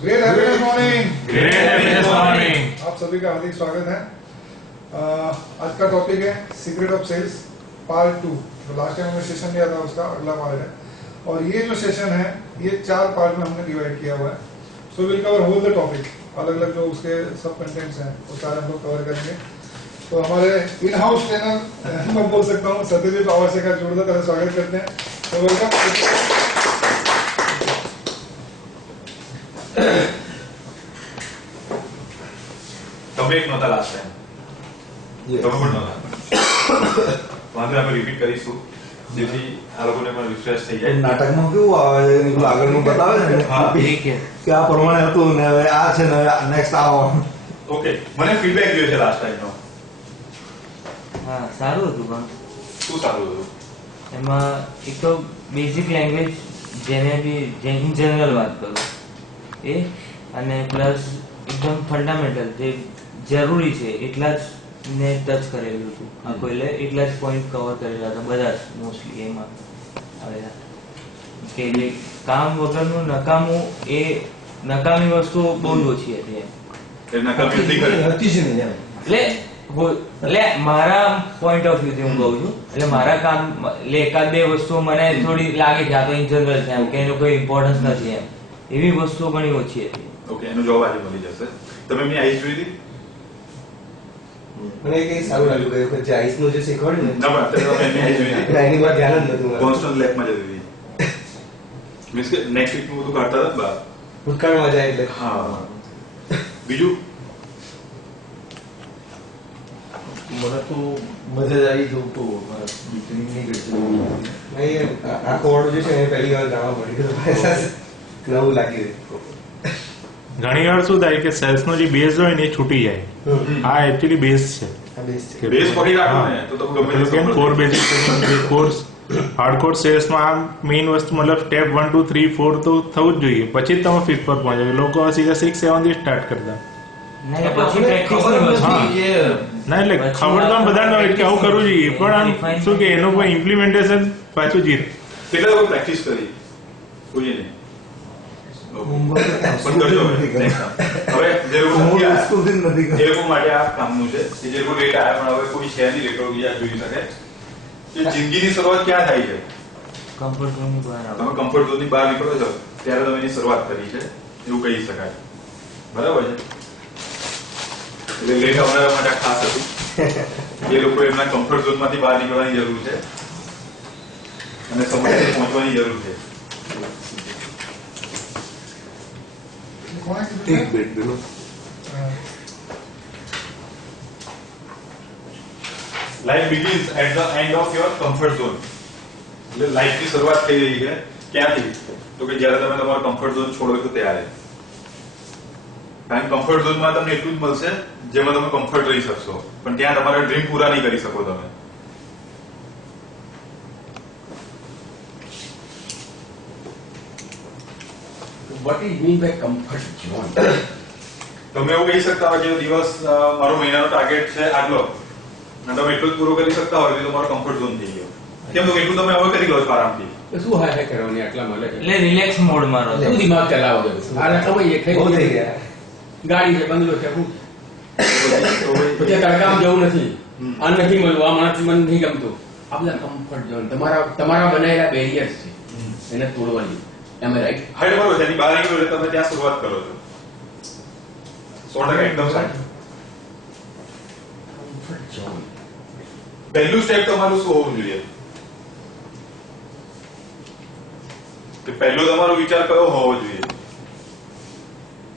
Great happiness morning. Great happiness morning. आप सभी का हार्दिक स्वागत है। आज का टॉपिक है सीक्रेट ऑफ सेल्स पार्ट 2। तो लास्ट टाइम हमने सेशन लिया था, उसका अगला पार्ट है। और ये जो सेशन है ये 4 पार्ट में हमने डिवाइड किया हुआ है। So will cover whole the topic, अलग अलग जो उसके सब कंटेंट्स हैं वो सारे हम लोग कवर करेंगे। तो हमारे इन हाउस ट्रेनर मैं बोल सकता हूँ सत्यजीत आवासे का जोरदार तरह स्वागत करते हैं। तो वेलकम। તમે એક નહોતા લાસ્ટ ટાઈમ, તમે પણ નહોતા, વાંધો આપણે રિપીટ કરીશું જેથી આ લોકોને પણ રિફ્રેશ થઈ જાય. નાટકમાં કેવું આવે છે આગળનું બતાવે છે કે આ પ્રમાણે હતું ને હવે આ છે ને નેક્સ્ટ આવો. ઓકે, મને ફીડબેક જોયો છે લાસ્ટ ટાઈમનો. હા, સારું હતું. પણ શું સારું હતું એમાં એક તો બેઝિક લેંગ્વેજ જેને બી ઇન જનરલ વાત કરું એ, અને પ્લસ એકદમ ફંડામેન્ટલ જે જરૂરી છે એટલા જ ને ટચ કરેલું હતું આખું, એટલે એટલા જ પોઈન્ટ કવર કરેલા હતા બધા જ મોસ્ટલી એમાં આવેલા. કે જે કામ વગરનું નકામું એ નકામી વસ્તુ બહુ જ ઓછી હતી એમ. એ નકામી નથી કરી હતી જ નહીં એમ. એટલે મારા પોઈન્ટ ઓફ વ્યૂ થી હું કહું છું, એટલે મારા કામ એટલે એકાદ બે વસ્તુઓ મને થોડી લાગે છે આ તો ઇન જનરલ છે એમ, કે એનું કોઈ ઇમ્પોર્ટન્સ નથી એમ, એવી વસ્તુઓ ઘણી ઓછી હતી. ઓકે, એનો જવાબ આજે મળી જશે. તમે એમની આઈસ જોઈ હતી? મને કઈ સારું લાગ્યું કે જે આઈસ નું જે શીખવાડ્યું ને ના, પણ અત્યારે તમે એમની આઈસ જોઈ હતી? એની પર ધ્યાન જ નતું. કોન્સ્ટન્ટ લેબમાં જતી હતી. મીન્સ કે નેક્સ્ટ વીકનું બધું કાઢતા હતા બહાર. ભૂતકાળમાં જાય એટલે. હા, બીજું મને તો મજા જ આવી જવું તો નહીં કરતી. આખો વાળું જે છે એ પહેલી વાર જાણવા મળ્યું, નવું લાગી રહ્યું. ઘણી વાર શું થાય કે સેલ્સ નો જે બેઝ હોય ને એ છૂટી જાય. આ એકચ્યુઅલી બેઝ છે. આ બેસ્ટ છે. બેઝ પકડી રાખો ને તો તમે ગમે તે core basic course hardcore sales માં આ મેઇન વસ્તુ મતલબ સ્ટેપ 1 2 3 4 તો થવું જ જોઈએ, પછી જ તમે ફિટ પર પહોંચો. લોકો સીધા 6 7 થી સ્ટાર્ટ કરતા. ના, એ પછી પ્રેક્ટિસની વસ્તુ છે. ના, એટલે ખબર તો બધાને હોય કે આવું કરવું જોઈએ, પણ આમ શું કે એનું કોઈ ઇમ્પ્લિમેન્ટેશન પાછું જીરો. કેટલા લોકો પ્રેક્ટિસ કરી? કોઈ નહીં. પણ કરજો હવે. જે લોકો નથી આવ્યા, એ લોકો માટે આ કામનું છે. જે લોકો લેટ આવ્યા પણ હવે કોઈ છે નહીં લેટ બીજા જોઈ શકે કે જિંદગીની શરૂઆત ક્યાં થાય છે. કમ્ફર્ટ ઝોનની બહાર આવો. તમે કમ્ફર્ટ ઝોનની બહાર નીકળો છો ત્યારે તમે એની શરૂઆત કરી છે એવું કહી શકાય. બરાબર છે? એટલે લેટ આવનારા માટે ખાસ હતું. એ લોકો એમના કમ્ફર્ટ ઝોન માંથી બહાર નીકળવાની જરૂર છે અને સમય પહોંચવાની જરૂર છે. એક મિનિટ બોલો. Life begins at the end of your comfort zone. એટલે લાઈફની શરૂઆત થઈ રહી છે ક્યાંથી? તો કે જ્યારે તમે તમારો કમ્ફર્ટ ઝોન છોડો તો ત્યારે. કારણ કમ્ફર્ટ ઝોનમાં તમને એટલું જ મળશે જેમાં તમે કમ્ફર્ટ રહી શકશો, પણ ત્યાં તમારા ડ્રીમ પૂરા નહીં કરી શકો તમે. What is mean by comfort zone? તમે એવું કહી શકતા હોય કે દિવસ મારો મહિનાનો ટાર્ગેટ છે આટલો, અને તમે એટલું જ પૂરો કરી શકતા હોય તો તમારો કમ્ફર્ટ ઝોન થઈ ગયો. કેમ તો એટલું તમે હવે કરી લો છો આરામથી. તો શું હાય કરવાની આટલા મળે છે? એટલે રિલેક્સ મોડમાં રહો. શું દિમાગ ચલાવો છો? આને ખબર એ બહુ થઈ ગયા. ગાડી છે, બંગલો છે, હું પછી તડકામાં જવું નથી, આ નથી મળવું, આ માણસ મને નહીં ગમતું. આ બધા કમ્ફર્ટ ઝોન તમારા બનાવેલા બેરિયર્સ છે, એને તોડવાની. એમ રાઈટ? હા, બરોબર છે. એની બહાર નીકળો એટલે તમે ત્યાં શરૂઆત કરો છો. 100% એકદમ સાચું. કમ્ફર્ટ ઝોન પહેલું સ્ટેપ તમારું શું હોવું જોઈએ? કે પહેલો તમારો વિચાર કયો હોવો જોઈએ?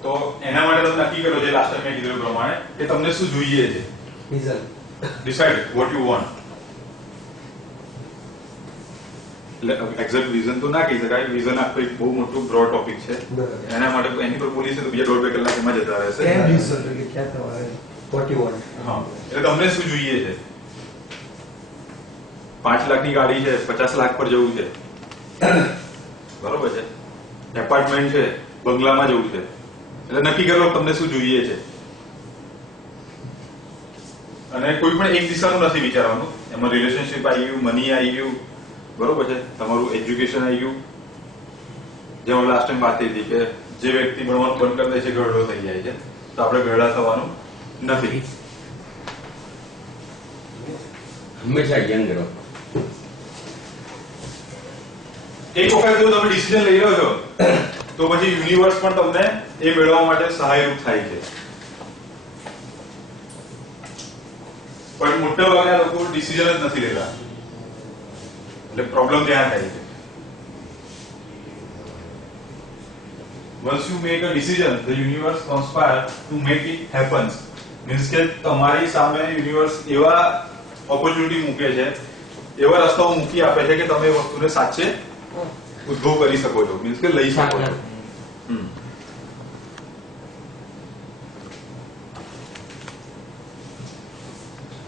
તો એના માટે તમે નક્કી કરો, જે લાસ્ટ ટાઈમ મેં કીધું પ્રમાણે, કે તમને શું જોઈએ છે. Vision. Decide what you want. એટલે એક્ઝેક્ટ વિઝન તો ના કહી શકાય. વિઝન આખો એક બહુ મોટું બ્રોડ ટોપિક છે. એના માટે એની પર બોલીશું તો બીજા 1.5 કલાક એમાં જતા રહેશે. કેમ વિઝન એટલે ક્યાં તમારે what you want? હા, એટલે તમને શું જોઈએ છે? 5 લાખની ગાડી છે, 50 લાખ પર જવું છે, બરોબર છે? એપાર્ટમેન્ટ છે, બંગલામાં જવું છે. એટલે નક્કી કરો તમને શું જોઈએ છે. અને કોઈ પણ એક દિશાનું નથી વિચારવાનું. એમાં રિલેશનશિપ આવી ગયું, મની આવી ગયું, બરોબર છે, તમારું એજ્યુકેશન આવી ગયું. જેમ લાસ્ટ ટાઈમ વાત થઈ હતી કે જે વ્યક્તિ ભણવાનું બંધ કરી દે છે ગરડો થઈ જાય છે, તો આપણે ગરડા થવાનું નથી. હંમેશા યંગ રહો. એક વખત જો તમે ડિસિઝન લઈ રહ્યો છો તો પછી યુનિવર્સ પણ તમને એ મેળવવા માટે સહાયરૂપ થાય છે. પણ મોટા ભાગના લોકો ડિસિઝન જ નથી લેતા, એટલે પ્રોબ્લેમ ત્યાં થાય છે. Once you make a decision, the universe conspires to make it happen. Means કે તમારી સામે યુનિવર્સ એવા ઓપોર્ચ્યુનિટી મૂકે છે, એવા રસ્તાઓ મૂકી આપે છે કે તમે એ વસ્તુને સાચે ઉદ્ભવ કરી શકો છો, મીન્સ કે લઈ શકો છો.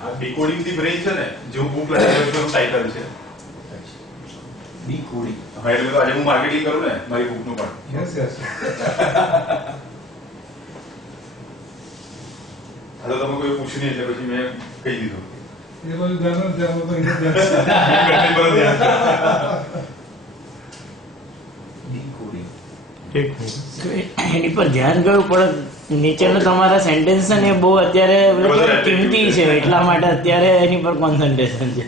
આ ડીકોડિંગ ધી બ્રેઇન છે ને, જેવું બુક લખેલું છે, ટાઇટલ છે ડીકોડિંગ. હા, એટલે આજે હું માર્કેટિંગ કરું ને મારી બુક નું પણ. Yes yes. આ તો તમે કોઈ પૂછ્યું નહીં એટલે પછી મેં કહી દીધું. એ બધું ધ્યાન જ ધ્યાન તો એને ધ્યાન. ઘરની પર ધ્યાન છે. ડીકોડિંગ. ઠીક. એની પર ધ્યાન કરવું પડે. નીચેનો તમારા સેન્ટેન્સ છે ને એ બહુ અત્યારે કિંમતી છે, એટલા માટે અત્યારે એની પર કોન્સન્ટ્રેશન છે.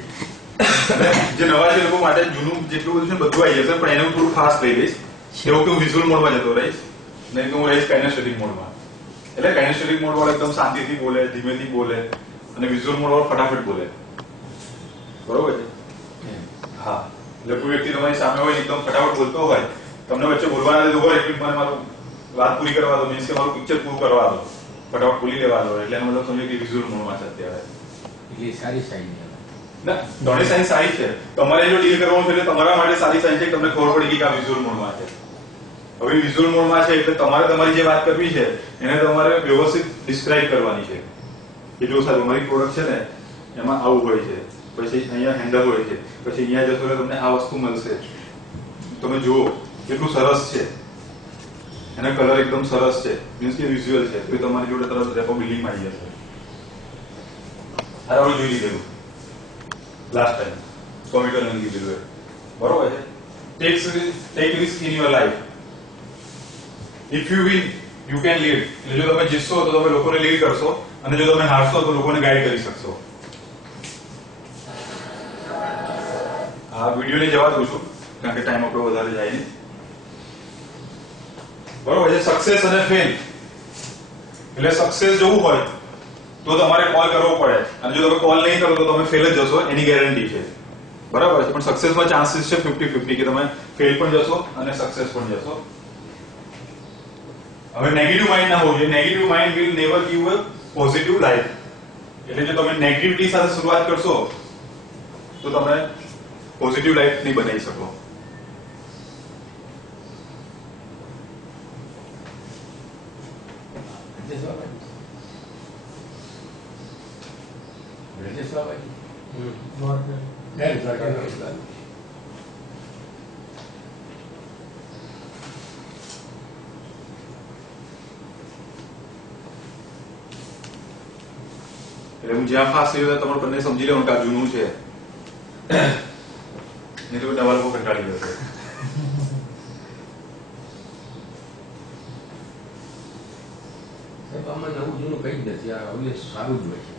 જે નવા છે લોકો માટે જૂનું જેટલું બધું છે બધું આવી જશે, પણ એને હું થોડું ફાસ્ટ લઈ લઈશ. એવું કે હું વિઝ્યુઅલ મોડમાં જતો રહીશ, નહીં તો હું રહીશ કાઇનેસ્થેટિક મોડમાં. એટલે કાઇનેસ્થેટિક મોડ વાળો એકદમ શાંતિથી બોલે, ધીમેથી બોલે, અને વિઝ્યુઅલ મોડ વાળો ફટાફટ બોલે. બરોબર છે? હા. એટલે કોઈ વ્યક્તિ તમારી સામે હોય એકદમ ફટાફટ બોલતો હોય, તમને વચ્ચે બોલવા ના દે, ઉભો એક મિનિટ મને મારું વાત પૂરી કરવા દો, મીન્સ કે મારું પિક્ચર પૂરું કરવા દો, ફટાફટ બોલી લેવા દો, એટલે એનો મતલબ સમજો કે વિઝ્યુઅલ મોડમાં છે અત્યારે. એ સારી સાઈન છે. ના, દોડે સાઈન સારી છે. તમારે જો ડીલ કરવાનું છે એટલે તમારા માટે સારી સાઈન છે કે તમને ખબર પડી કે આ વિઝ્યુઅલ મોડમાં છે. હવે વિઝ્યુઅલ મોડમાં છે એટલે તમારે તમારી જે વાત કરવી છે એને તમારે વ્યવસ્થિત ડિસ્ક્રાઇબ કરવાની છે. કે જો સાહેબ અમારી પ્રોડક્ટ છે ને એમાં આવું હોય છે, પછી અહીંયા હેન્ડલ હોય છે, પછી અહીંયા જશો એટલે તમને આ વસ્તુ મળશે, તમે જુઓ કેટલું સરસ છે, એનો કલર એકદમ સરસ છે, મીન્સ કે વિઝ્યુઅલ છે, તો તમારી જોડે તરત રેપો બિલ્ડિંગ આવી જશે. આ આપણે જોઈ લીધેલું લાસ્ટ ટાઈમ કોમ્પ્યુટર ને કીધેલું, બરોબર છે? Take risk in your life. If you win you can lead. એટલે જો તમે જીતશો તો તમે લોકોને લીડ કરશો, અને જો તમે હારશો તો લોકોને ગાઈડ કરી શકશો. આ વિડીયોને જવા દઉં છું કારણ કે ટાઈમ આપણો વધારે જાય નહીં. બરોબર છે? સક્સેસ અને ફેલ. એટલે સક્સેસ જોવું હોય તો તમારે કોલ કરવો પડે, અને જો તમે કોલ નહીં કરો તો તમે ફેલ જ જશો, એની ગેરંટી છે. બરાબર છે? પણ સક્સેસમાં ચાન્સીસ છે 50-50 કે તમે ફેલ પણ જશો અને સક્સેસ પણ જશો. હવે નેગેટિવ માઇન્ડ ના હોવું જોઈએ. Negative mind will never give a positive life. એટલે જો તમે નેગેટિવિટી સાથે શરૂઆત કરશો તો તમે પોઝિટિવ લાઈફ નહીં બનાવી શકો. એટલે હું જ્યાં ફાસ્ટ થયો તમારે બંને સમજી લેવાનું કે આ જૂનું છે, નહીં તો નવા લોકો કંટાળી જશે. આમાં નવું જૂનું કઈ જ નથી, આ ઓલવેઝ સારું જ હોય છે.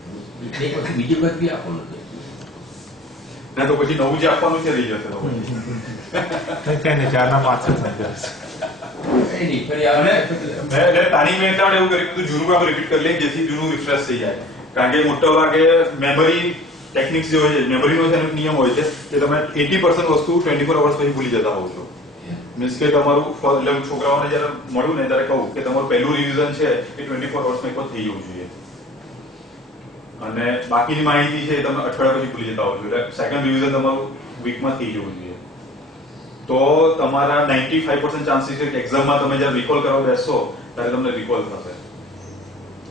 એક વખત બીજી વખત બી આપવાનું છે. ના તો પછી નવું જે આપવાનું છે રહી જશે. કઈ નહીં, 4 ના 5 સમજાશે. કઈ નહીં, ફરી આવે. પ્લાનિંગ મેં એવું કર્યું કે જૂનું આપણે રિપીટ કરી લઈએ જેથી જૂનું રિફ્રેશ થઈ જાય. કારણ કે મોટા ભાગે મેમરી ટેકનિક્સ જે હોય છે, મેમરીનો છે નિયમ હોય છે કે તમે 80% વસ્તુ 24 અવર્સ પછી ભૂલી જતા હોવ છો. મીન્સ કે તમારું એટલે છોકરાઓને જયારે મળ્યું ને ત્યારે કહું કે તમારું પહેલું રિવિઝન છે એ 24 અવર્સમાં એક થઈ જવું જોઈએ, અને બાકીની માહિતી છે એ તમે અઠવાડિયા પછી ભૂલી જતા હોવ છો. એટલે સેકન્ડ રિવિઝન તમારું વીકમાં થઈ જવું જોઈએ. તો તમારા 95% ચાન્સીસ છે કે એક્ઝામમાં તમે જયારે રિકોલ કરવા બેસશો ત્યારે તમને રિકોલ થશે.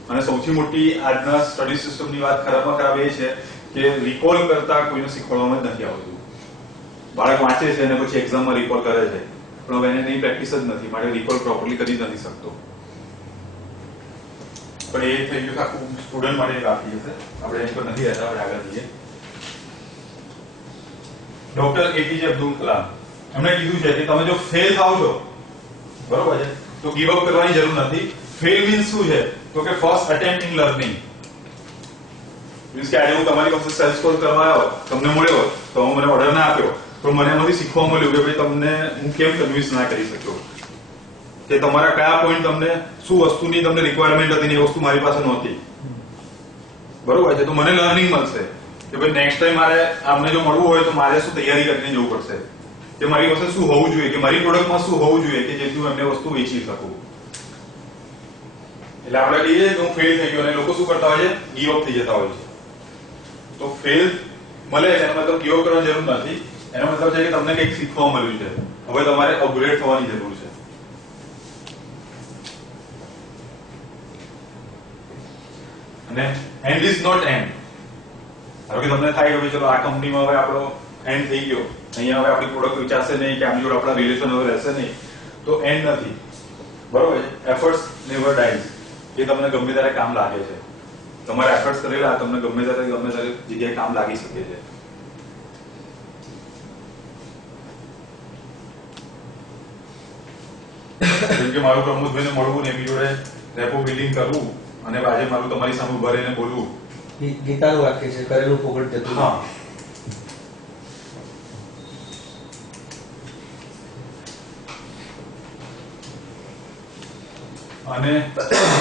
અને સૌથી મોટી આજના સ્ટડી સિસ્ટમની વાત ખરાબમાં ખરાબ એ છે કે રિકોલ કરતા કોઈને શીખવાડવામાં જ નથી આવતું. બાળક વાંચે છે અને પછી એક્ઝામમાં રિકોલ કરે છે, પણ હવે એને એની પ્રેક્ટિસ જ નથી, માટે રિકોલ પ્રોપરલી કરી નથી શકતો. પણ એ થઈ ગયું આખું સ્ટુડન્ટ માટે કાફી હશે, આપણે એની પર નથી રહેતા, આપણે આગળ જઈએ. ડોક્ટર એપીજે અબ્દુલ કલામ એમણે કીધું છે કે તમે જો ફેલ થાવ છો, બરોબર છે, તો તો ગીવ અપ કરવાની જરૂર નથી. ફેલ મીન્સ શું છે તો કે first attempt in learning. Means કે આજે હું તમારી પાસે સેલ્સ કોલ કરવા આવ્યો, તમને મળ્યો તો હું મને ઓર્ડર ના આપ્યો, પણ મને એમાંથી શીખવા મળ્યું કે ભાઈ તમને હું કેમ કન્વિન્સ ના કરી શક્યો, કે તમારા કયા પોઈન્ટ તમને શું વસ્તુની તમને રિક્વાયરમેન્ટ હતી ને એ વસ્તુ મારી પાસે નહોતી. બરોબર છે, તો મને લર્નિંગ મળશે કે ભાઈ નેક્સ્ટ ટાઈમ મારે આમને જો મળવું હોય તો મારે શું તૈયારી કરીને જવું પડશે, કે મારી પાસે શું હોવું જોઈએ, કે મારી પ્રોડક્ટમાં શું હોવું જોઈએ કે જેથી હું એમને વસ્તુ વેચી શકું. એટલે આપણે કહીએ કે હું ફેલ થઈ ગયો, અને લોકો શું કરતા હોય છે ગીવ અપ થઈ જતા હોય છે. તો ફેલ મળે એનો મતલબ ગીવ અપ કરવાની જરૂર નથી. એનો મતલબ છે કે તમને કંઈક શીખવા મળ્યું છે, હવે તમારે અપગ્રેડ થવાની જરૂર છે. અને એન્ડ ઇઝ નોટ એન્ડ. ધારો કે તમને થાય કે ચલો આ કંપનીમાં હવે આપણો એન્ડ થઈ ગયો, અહીંયા હવે આપણી પ્રોડક્ટ વિચારશે નહીં કે આમની જોડે આપણા રિલેશન હવે રહેશે નહીં, તો એન્ડ નથી. બરોબર છે, એફર્ટ્સ નેવર ડાઈઝ. એ તમને ગમે ત્યારે કામ લાગે છે. તમારે એફર્ટ્સ કરેલા તમને ગમે ત્યારે જગ્યાએ કામ લાગી શકે છે. જેમ કે મારું પ્રમોદભાઈને મળવું ને એમની જોડે રેપો બિલ્ડિંગ કરવું અને આજે મારું તમારી સામે ઉભા રહીને બોલવું, ગીતાનું વાક્ય છે, કરેલું ફોગટ જતું. હા. અને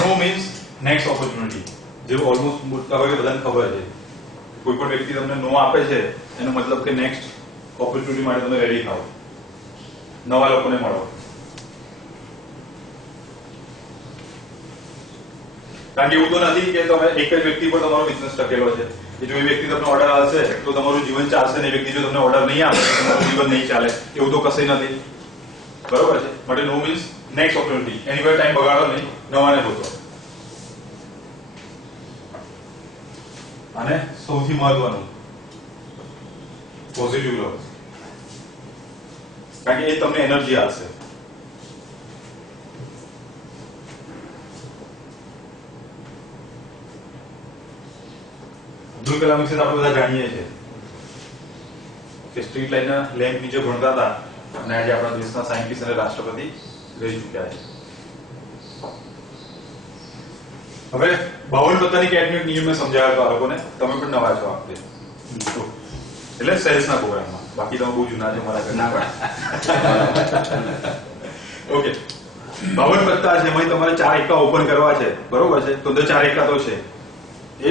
નો મીન્સ નેક્સ્ટ ઓપોર્ચ્યુનિટી, જે ઓલમોસ્ટ મોટા ભાગે બધાને ખબર છે. કોઈ પણ વ્યક્તિ તમને નો આપે છે એનો મતલબ કે નેક્સ્ટ ઓપોર્ચ્યુનિટી માટે તમે રેડી થાઓ, નવા લોકોને મળો. કારણ કે એવું તો નથી કે તમે એક જ વ્યક્તિ પર તમારો બિઝનેસ ટકેલો છે, કે જો એ વ્યક્તિ તમને ઓર્ડર આવશે તો તમારું જીવન ચાલશે, ને એ વ્યક્તિ જો તમને ઓર્ડર નહીં આપે તો તમારું જીવન નહીં ચાલે, એવું તો કશે નથી. બરોબર છે, માટે નો મીન્સ નેક્સ્ટ ઓપોર્ચ્યુનિટી. એની પર ટાઈમ બગાડો નહીં, નવાને ગોતો. અને સૌથી મહત્વનું પોઝિટિવ લો, કારણ કે એ તમને એનર્જી આપશે. અબ્દુલ કલામ વિશે આપણે બધા જાણીએ છીએ કે સ્ટ્રીટ લાઇટના લેમ્પ નીચે ભણતા હતા અને આજે આપણા દેશના સાયન્ટિસ્ટ અને રાષ્ટ્રપતિ રહી ચૂક્યા છે. હવે 52 પત્તાની કેટનો નિયમ મેં સમજાવ્યો આ લોકોને, તમે પણ નવા છો આપતે, એટલે સેલ્સના પ્રોગ્રામમાં. બાકી તમે બહુ જૂના છો મારા ઘરના. ઓકે, 52 પત્તા છે, એમાં તમારે 4 એકા ઓપન કરવા છે. બરોબર છે, તો 4 એકા તો છે. એ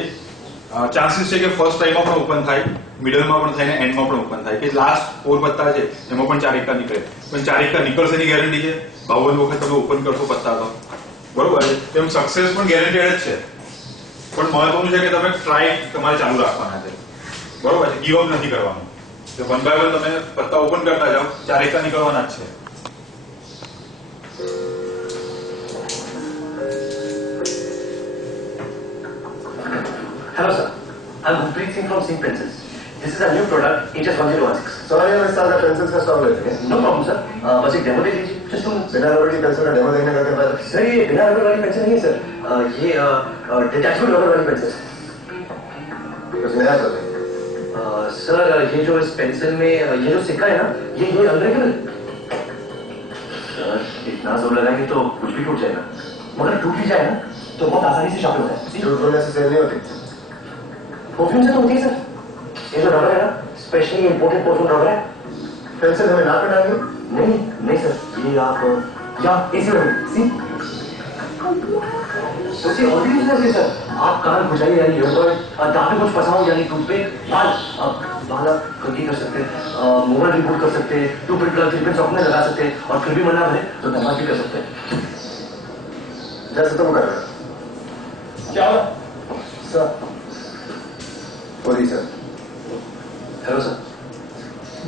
ચાન્સીસ છે કે ફર્સ્ટ ટાઈમમાં પણ ઓપન થાય, મિડલમાં પણ થાય ને એન્ડમાં પણ ઓપન થાય, કે લાસ્ટ 4 પત્તા છે એમાં પણ 4 એકા નીકળે. પણ 4 એકા નીકળશે એની ગેરંટી છે? 52 વખત તમે ઓપન કરશો પત્તા તો. બરોબર છે, તેમ સક્સેસ પણ ગેરંટેડ જ છે. પણ મહત્વનું છે કે તમે ટ્રાય તમારે ચાલુ રાખવાના છે. બરોબર છે, ગીવ અપ નથી કરવાનું. તો 1 by 1 તમે પત્તા ઓપન કરતા જાઓ, 4 એકા નીકળવાના જ છે. Hello sir, I'm Gurpreet Singh from Singh Princess. This is a new product, HS1016. Sorry, मैं सारा पेंसिल का स्टॉक लेते हैं. No problem sir, बस एक डेमो दे दीजिए. Just 2 minutes. बिना रबड़ की पेंसिल का डेमो देखने का क्या फायदा? सर ये बिना रबर वाली पेंसिल नहीं है सर, ये डिटैचेबल रबर वाली पेंसिल है. कुछ नया कर रहे हैं. सर ये जो इस पेंसिल में ये जो सिक्का है ना, ये अनब्रेकेबल. सर इतना जोर लगाएंगे तो कुछ भी टूट जाएगा, मगर टूट भी जाए ना तो बहुत आसानी से शॉपिंग होता है. झूठ बोलने से सेल नहीं होती. परफ्यूम से तो होती है सर. ये जो रबर है ना, स्पेशली इंपोर्टेड परफ्यूम रबर है. पेंसिल हमें नाक में डालनी. नहीं सर, ये आप या इसी में सी सोचिए और भी बिजनेस है सर. आप कान खुजाइए यानी ईयरबड, दांत में कुछ फंसाओ यानी टूथपेस्ट, बाल कंघी कर सकते हैं, मोबाइल रिबूट कर सकते हैं, टूथपेस्ट प्लग ट्रीटमेंट चौक में लगा सकते हैं, और फिर भी मना भरे तो धमाल भी कर सकते हैं. जैसे तुम कर रहे हो. क्या हुआ सर बोलिए सर. Hello sir.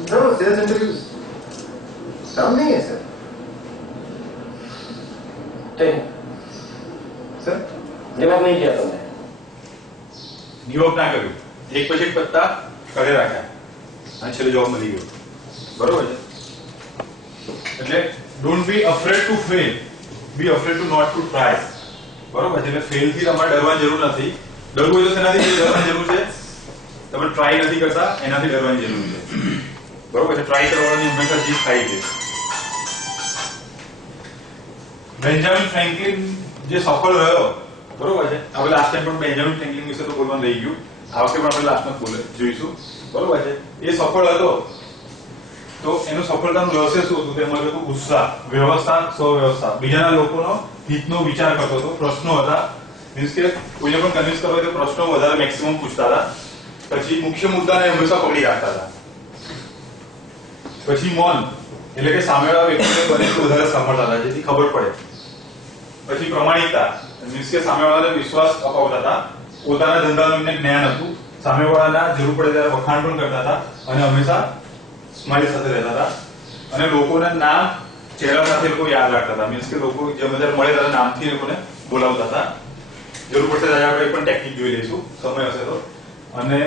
सर वो सेल्स इंटरव्यूज काम नहीं है सर. ठीक है सर दिमाग नहीं किया तुमने. ગીવ અપ ના કર્યું, એક પછી એક પત્તા કરે રાખ્યા અને છેલ્લે જોબ મળી ગયો. બરોબર છે, એટલે don't be afraid to fail, be afraid to not to try. બરોબર છે, એટલે ફેલ થી તમારે ડરવાની જરૂર નથી. ડરવું હોય તો શેનાથી ડરવાની જરૂર છે? તમે ટ્રાય નથી કરતા એનાથી ડરવાની જરૂર છે. બરોબર છે, ટ્રાય કરવાની હંમેશા જીત થાય છે. બેન્જામિન ફ્રેન્કલિન જે સફળ રહ્યો, બરોબર છે, હવે લાસ્ટ ટાઈમ પણ બેન્જામિન ફ્રેન્કલિન વિશે તો બોલવાનું રહી ગયું, આ વખતે પણ આપણે લાસ્ટમાં જોઈશું, બરોબર છે. એ સફળ હતો તો એનું સફળતાનું રહસ્ય શું હતું? તેમાં હતું ઉત્સાહ, વ્યવસ્થા, સ્વવ્યવસ્થા, બીજાના લોકોનો હિતનો વિચાર કરતો હતો, પ્રશ્નો હતા, મીન્સ કે કોઈને પણ કન્વિન્સ કરવા હોય તો પ્રશ્નો વધારે મેક્સિમમ પૂછતા હતા, પછી મુખ્ય મુદ્દાને હંમેશા પકડી રાખતા હતા, પછી મૌન એટલે કે સામેવાળા વ્યક્તિને બને વધારે સાંભળતા હતા જેથી ખબર પડે, પછી પ્રમાણિકતા મીન્સ કે સામેવાળાને વિશ્વાસ અપાવતા હતા, પોતાના ધંધાનું જ્ઞાન હતું, સામેવાળાના જરૂર પડે ત્યારે વખાણ પણ કરતા હતા અને હંમેશા સ્માઇલ સાથે રહેતા હતા, અને લોકોના નામ ચહેરા સાથે લોકો યાદ રાખતા હતા, મીન્સ કે લોકો જેમ જ્યારે મળે ત્યારે નામથી લોકોને બોલાવતા હતા. જરૂર પડશે ત્યારે આપણે પણ ટેકનિક જોઈ લઈશું સમય હશે તો. અને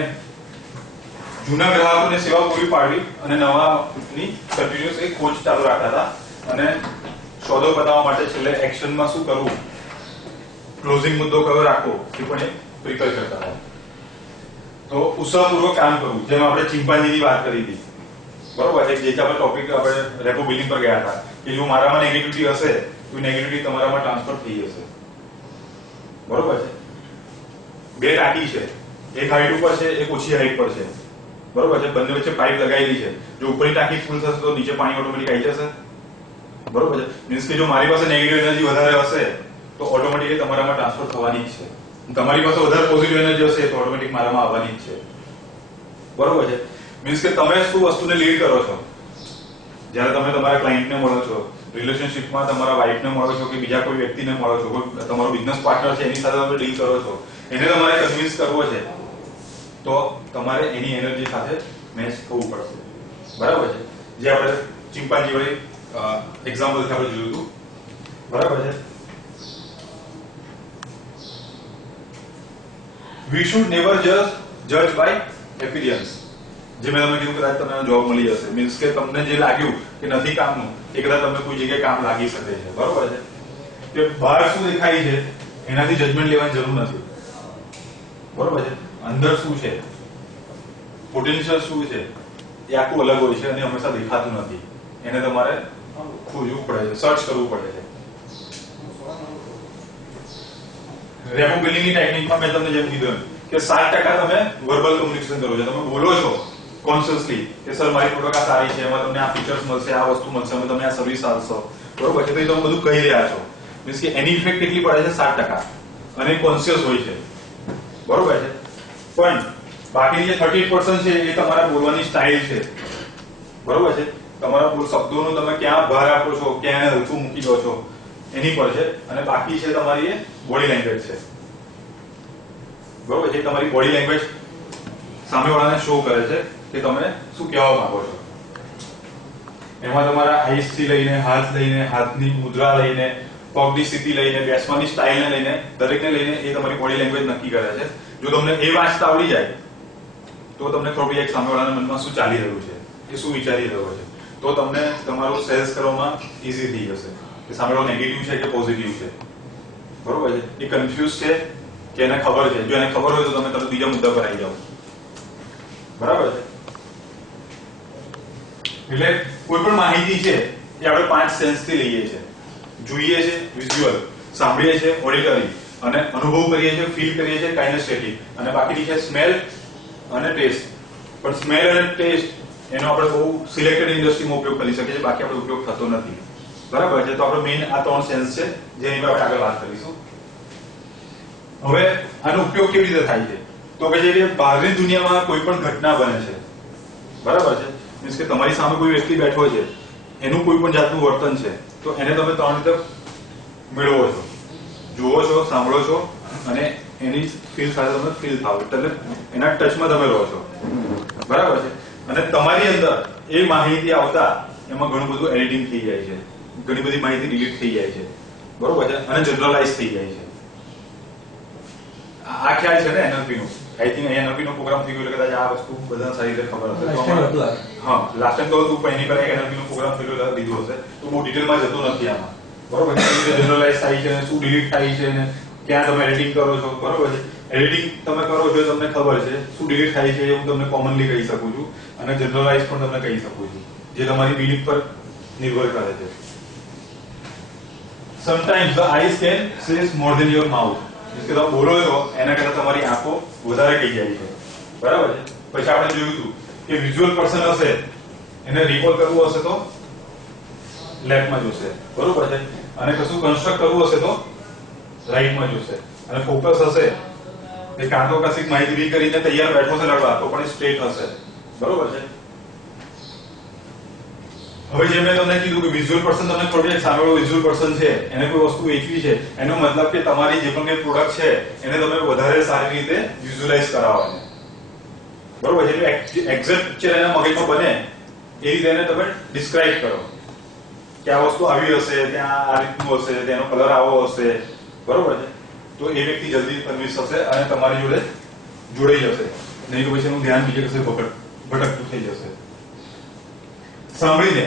જૂના ગ્રાહકોને સેવા પૂરી પાડવી અને નવાની કન્ટિન્યુઅસ એક ખોજ ચાલુ રાખતા હતા, અને સોદો બતાવવા માટે છેલ્લે એક્શનમાં શું કરવું, ક્લોઝિંગ મુદ્દો કયો રાખવો એ પણ એક પ્રિપેર કરતા હતા. તો ઉત્સાહપૂર્વક કામ કરવું, જેમ આપણે ચિંપાંજીની વાત કરી હતી, બરોબર છે, જે આપણે ટોપિક આપણે રેપો બિલ્ડિંગ પર ગયા હતા કે જો મારામાં નેગેટિવિટી હશે તો નેગેટિવિટી તમારામાં ટ્રાન્સફર થઈ જશે, બરોબર છે. બે ટાંકી છે, એક હાઈટ ઉપર છે, એક ઓછી હાઈટ પર છે, બરોબર છે, બંને વચ્ચે પાઇપ લગાવેલી છે, જો ઉપરની ટાંકી ફૂલ થશે તો નીચે પાણી ઓટોમેટિક આવી જશે, બરોબર છે. મીન્સ કે જો મારી પાસે નેગેટિવ એનર્જી વધારે હશે તો ઓટોમેટિકલી તમારામાં ટ્રાન્સફર થવાની જ છે, તમારી પાસે વધારે પોઝિટિવ એનર્જી હશે તો ઓટોમેટિક મારામાં આવવાની જ છે, બરોબર છે. મીન્સ કે તમે શું વસ્તુને લીડ કરો છો, જ્યારે તમે તમારા ક્લાયન્ટને મળો છો, રિલેશનશિપમાં તમારા વાઇફને મળો છો કે બીજા કોઈ વ્યક્તિને મળો છો, કોઈ તમારો બિઝનેસ પાર્ટનર છે એની સાથે તમે ડીલ કરો છો, એને તમારે કન્વિન્સ કરવો છે તો તમારે એની એનર્જી સાથે મેચ થવું પડશે, બરાબર છે. જે આપણે ચિંપાંજી વાળી એક્ઝામ્પલ આપણે જોયું હતું, બરાબર છે. We should never judge by appearance. જે મેં તમને કીધું કદાચ તમને જોબ મળી જશે, મીન્સ કે તમને જે લાગ્યું કે નથી કામનું એ કદાચ તમને કોઈ જગ્યાએ કામ લાગી શકે છે, બરોબર છે. કે બહાર શું દેખાય છે એનાથી જજમેન્ટ લેવાની જરૂર નથી, બરોબર છે. અંદર શું છે, પોટેન્શિયલ શું છે એ આખું અલગ હોય છે અને હંમેશા દેખાતું નથી, એને તમારે ખોજવું પડે છે, સર્ચ કરવું પડે છે. રેપો બિલ્ડિંગની ટેકનિકમાં મેં તમને જેમ કીધું કે 7% તમે વર્બલ કમ્યુનિકેશન કરો છો, તમે બોલો છો કોન્શિયસલી કે સર મારી પ્રોડક્ટ આ સારી છે, એમાં તમને આ ફીચર્સ મળશે, આ વસ્તુ મળશે, અમે તમને આ સર્વિસ આપશો, બરોબર છે. તો એ તમે બધું કહી રહ્યા છો, મીન્સ કે એની ઇફેક્ટ કેટલી પડે છે 7% અને કોન્શિયસ હોય છે, બરોબર છે. પણ બાકીની જે 30% છે એ તમારા બોલવાની સ્ટાઇલ છે, બરોબર છે. તમારા શબ્દોનો તમે ક્યાં ભાર આપો છો, ક્યાં એને હલકું મૂકી દો છો એની પર છે, અને બાકી છે તમારી એ બોડી લેંગ્વેજ છે, બરોબર છે. તમારી બોડી લેંગ્વેજ સામેવાળાને શો કરે છે કે તમે શું કહેવા માંગો છો. એમાં તમારા આઈસ થી લઈને હાથ લઈને, હાથની મુદ્રા લઈને, પગની સ્થિતિ લઈને, બેસવાની સ્ટાઇલને લઈને, દરેકને લઈને એ તમારી બોડી લેંગ્વેજ નક્કી કરે છે. જો તમને એ વાંચતા આવડી જાય તો તમને ખબર પડી જાય સામેવાળાના મનમાં શું ચાલી રહ્યું છે, એ શું વિચારી રહ્યો છે, તો તમને તમારું સેલ્સ કરવામાં ઈઝી થઈ જશે કે સામેવાળો નેગેટિવ છે કે પોઝિટિવ છે, બરોબર છે. એ કન્ફ્યુઝ છે કે એને ખબર છે. જો એને ખબર હોય તો તમે તરત બીજા મુદ્દા પર આવી જાઓ, બરાબર છે. એટલે કોઈ પણ માહિતી છે એ આપણે 5 સેન્સ થી લઈએ છીએ. જોઈએ છે વિઝ્યુઅલ, સાંભળીએ છીએ ઓડિટરી, અને અનુભવ કરીએ છીએ ફીલ કરીએ છીએ કાઇનેસ્થેટિક, અને બાકીની છે સ્મેલ અને ટેસ્ટ. પણ સ્મેલ અને ટેસ્ટ એનો આપણે બહુ સિલેક્ટેડ ઇન્ડસ્ટ્રીમાં ઉપયોગ કરી શકીએ છીએ, બાકી આપણે ઉપયોગ થતો નથી, બરાબર છે. તો આપણે મેઇન આ 3 સેન્સ છે જેની પર આપણે આગળ વાત કરીશું. હવે આનો ઉપયોગ કેવી રીતે થાય છે? તો કે જે બહારની દુનિયામાં કોઈ પણ ઘટના બને છે, બરાબર છે, મીન્સ કે તમારી સામે કોઈ વ્યક્તિ બેઠો છે, એનું કોઈ પણ જાતનું વર્તન છે, તો એને તમે 3 રીતે મેળવો છો, જુઓ છો, સાંભળો છો અને એની ફીલ સાથે તમે ફીલ થાવ, એટલે એના ટચમાં તમે રહો છો, બરાબર છે. અને તમારી અંદર એ માહિતી આવતા એમાં ઘણું બધું એડિટિંગ થઈ જાય છે, ઘણી બધી માહિતી ડિલીટ થઈ જાય છે, બરોબર છે, અને જનરલાઇઝ થઈ જાય છે. આ ખ્યાલ છે ને NLP નો, આઈ થિંક NLP નો પ્રોગ્રામ થઈ ગયો એટલે કદાચ આ વસ્તુ બધાને સારી રીતે ખબર હશે. હા, લાસ્ટ ટાઈમ તો હતું, પણ એની પર NLP નો પ્રોગ્રામ થયેલો લીધો હશે, તો બહુ ડિટેલમાં જતો નથી આમાં, બરોબર છે. જનરલાઇઝ થાય છે, શું ડિલીટ થાય છે, ક્યાં તમે એડિટિંગ કરો છો, બરોબર છે. એડિટિંગ તમે કરો છો તમને ખબર છે, શું ડિલીટ થાય છે હું તમને કોમનલી કહી શકું છું, અને જનરલાઇઝ પણ તમને કહી શકું છું, જે તમારી બિલીફ પર નિર્ભર કરે છે. Sometimes the eyes can says more than your mouth. કે તમે બોલો તો એના કરતા તમારી આંખો વધારે કહી જાય છે, બરાબર છે. પછી આપણે જોયું હતું કે વિઝ્યુઅલ પર્સન હશે એને રિકોલ કરવું હશે તો લેફ્ટમાં જોશે, બરોબર છે. અને કશું કન્સ્ટ્રક્ટ કરવું હશે તો રાઈટમાં જોશે. અને ફોકસ હશે એ કાં તો કશીક માહિતી કરીને તૈયાર બેઠો છે લડવા તો પણ સ્ટ્રેટ હશે, બરોબર છે. હવે જે મેં તમને કીધું કે વિઝ્યુઅલ પર્સન તમને પ્રોડક્ટ સામેવાળો વિઝ્યુઅલ પર્સન છે એને કોઈ વસ્તુ વેચવી છે એનો મતલબ કે તમારી જે પણ કઈ પ્રોડક્ટ છે એને તમે વધારે સારી રીતે વિઝ્યુઅલાઇઝ કરાવવાનો, બરોબર છે. એટલે એક્ઝેક્ટ પિક્ચર એના મગજમાં બને એ રીતે એને તમે ડિસ્ક્રાઇબ કરો કે આ વસ્તુ આવી હશે, ત્યાં આ રીતનું હશે, તેનો કલર આવો હશે, બરોબર છે. તો એ વ્યક્તિ જલ્દી કન્વિન્સ થશે અને તમારી જોડે જોડાઈ જશે. નહીં તો પછી એનું ધ્યાન બીજે કશે ભટકતું થઈ જશે. સાંભળીને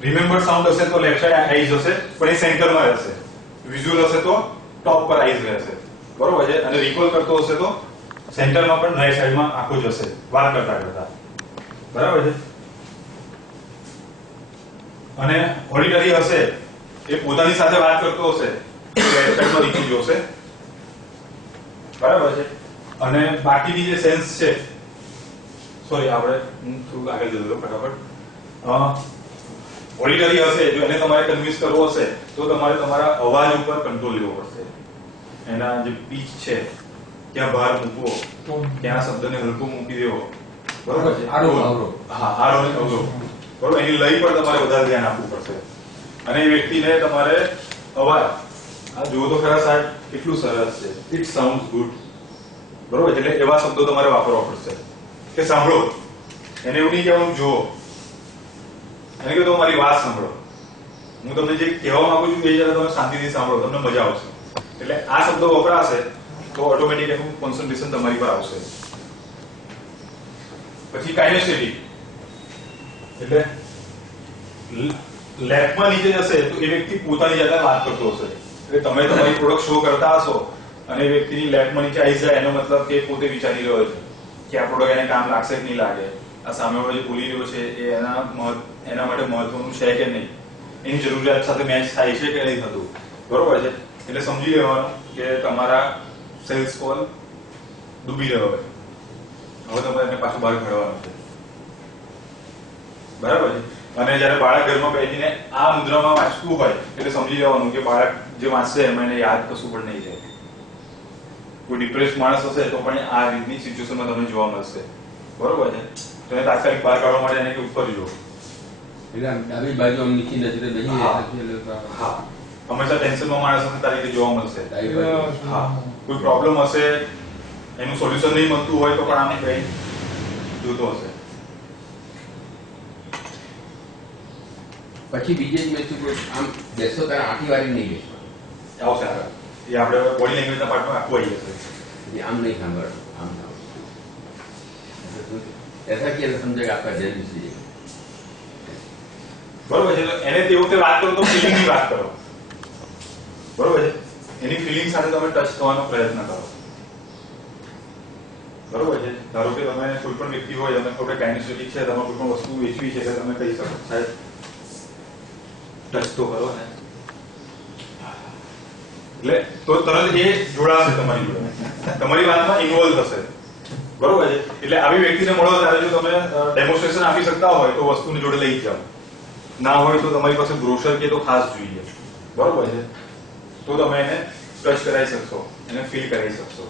રિમેમ્બર સાઉન્ડ હશે તો લેફ્ટ સાઈડ આઈઝ હશે પણ એ સેન્ટરમાં રહેશે. વિઝ્યુઅલ હશે તો ટોપ પર આઈઝ રહેશે, બરોબર છે. અને રિકોલ કરતો હશે તો સેન્ટરમાં પણ રાઈટ સાઈડમાં આંખો જ હશે વાત કરતા કરતા, બરાબર છે. અને ઓડિટરી હશે એ પોતાની સાથે વાત કરતો હશે રાઈટ સાઈડમાં રીચી જોશે, બરાબર છે. અને બાકીની જે સેન્સ છે, સોરી આપણે થોડું આગળ જતો ફટાફટ. ઓડિટરી હશે જો એને તમારે કન્વિન્સ કરવો હશે તો તમારે તમારા અવાજ ઉપર કંટ્રોલ લેવો પડશે. એના જે પીચ છે ક્યાં ભાર મૂકવો, ક્યાં શબ્દને હલકો મૂકી દેવો, બરોબર છે. હા, આરો ને અવરો, બરોબર. એની લય પર તમારે વધારે ધ્યાન આપવું પડશે. અને એ વ્યક્તિને તમારે અવાજ આ જુઓ તો ખરા સાહેબ કેટલું સરસ છે, ઇટ સાઉન્ડ્સ ગુડ, બરોબર. એટલે એવા શબ્દો તમારે વાપરવા પડશે કે સાંભળો. એને એવું નહીં કહેવાનું જુઓ, એને કહ્યું મારી વાત સાંભળો, હું તમને જે કહેવા માંગુ છું એ જરા તમે શાંતિથી સાંભળો, તમને મજા આવશે. એટલે આ શબ્દો વપરાશે તો ઓટોમેટિક એનું કોન્સન્ટ્રેશન તમારી પર આવશે. પછી કાઇનેસ્થેટિક એટલે લેફ્ટમાં નીચે જશે તો એ વ્યક્તિ પોતાની જાતે વાત કરતો હશે. એટલે તમે તમારી પ્રોડક્ટ શો કરતા હશો અને વ્યક્તિની લેફ્ટમાં નીચે આવી જાય એનો મતલબ કે પોતે વિચારી રહ્યો છે કે આ પ્રોડક્ટ એને કામ લાગશે કે નહીં લાગે, આ સામેવાળો જે બોલી રહ્યો છે એ એના માટે મહત્વનું છે કે નહીં, એની જરૂરિયાત સાથે મેચ થાય છે કે નહીં થતું, બરોબર છે. એટલે સમજી લેવાનું કે તમારા સેલ્સ કોલ ડૂબી રહ્યો હોય, હવે તમારે એને પાછું બહાર કાઢવાનું છે, બરાબર છે. અને જયારે બાળક ઘરમાં બેસીને આ મુદ્રામાં વાંચતું હોય એટલે સમજી લેવાનું કે બાળક જે વાંચશે એમાં એને યાદ કશું પણ નહીં જાય. કોઈ ડિપ્રેસ માણસ હશે તો પણ આ રીતની સિચ્યુએશનમાં તમને જોવા મળશે, બરોબર છે. તો એને તાત્કાલિક બહાર કાઢવા માટે એને ઉપર જો એટલે ડાબી બાજુ આમ નીચે નજરે બેસી જાય. હા, હંમેશા ટેન્શનમાં માણસ હશે તારી રીતે જોવા મળશે. હા, કોઈ પ્રોબ્લેમ હશે એનું સોલ્યુશન નહીં મળતું હોય તો પણ આમ કઈ જોતો હશે. પછી બીજે જ મેં શું આમ બેસો ત્યારે આખી વારી નહીં બેસવા આવશે આગળ. એ આપણે બોડી લેંગ્વેજના પાર્ટમાં આખું આવી જશે. આમ નહીં સાંભળો, આમ ऐसा किया समझेगा आपका जय जी, બરોબર છે. એને તે વખતે વાત કરો તો ફિલિંગ ની વાત કરો, બરોબર છે. એની ફિલિંગ સાથે તમે ટચ થવાનો પ્રયત્ન કરો, બરોબર છે. ધારો કે તમે કોઈ પણ વ્યક્તિ હોય તમે થોડે કાઇનેસ્થેટિક છે, તમે કોઈ પણ વસ્તુ વેચવી છે કે તમે કહી શકો સાહેબ ટચ તો કરો ને, એટલે તો તરત એ જોડાશે તમારી જોડે, તમારી વાતમાં ઇન્વોલ્વ થશે, બરોબર છે. એટલે આવી વ્યક્તિને મળો ત્યારે જો તમે ડેમોન્સ્ટ્રેશન આપી શકતા હોય તો વસ્તુની જોડે લઈ જાઓ, ના હોય તો તમારી પાસે બ્રોશર કે તો ખાસ જોઈએ, બરોબર છે. તો તમે એને ટચ કરાવી શકશો, એને ફીલ કરાવી શકશો,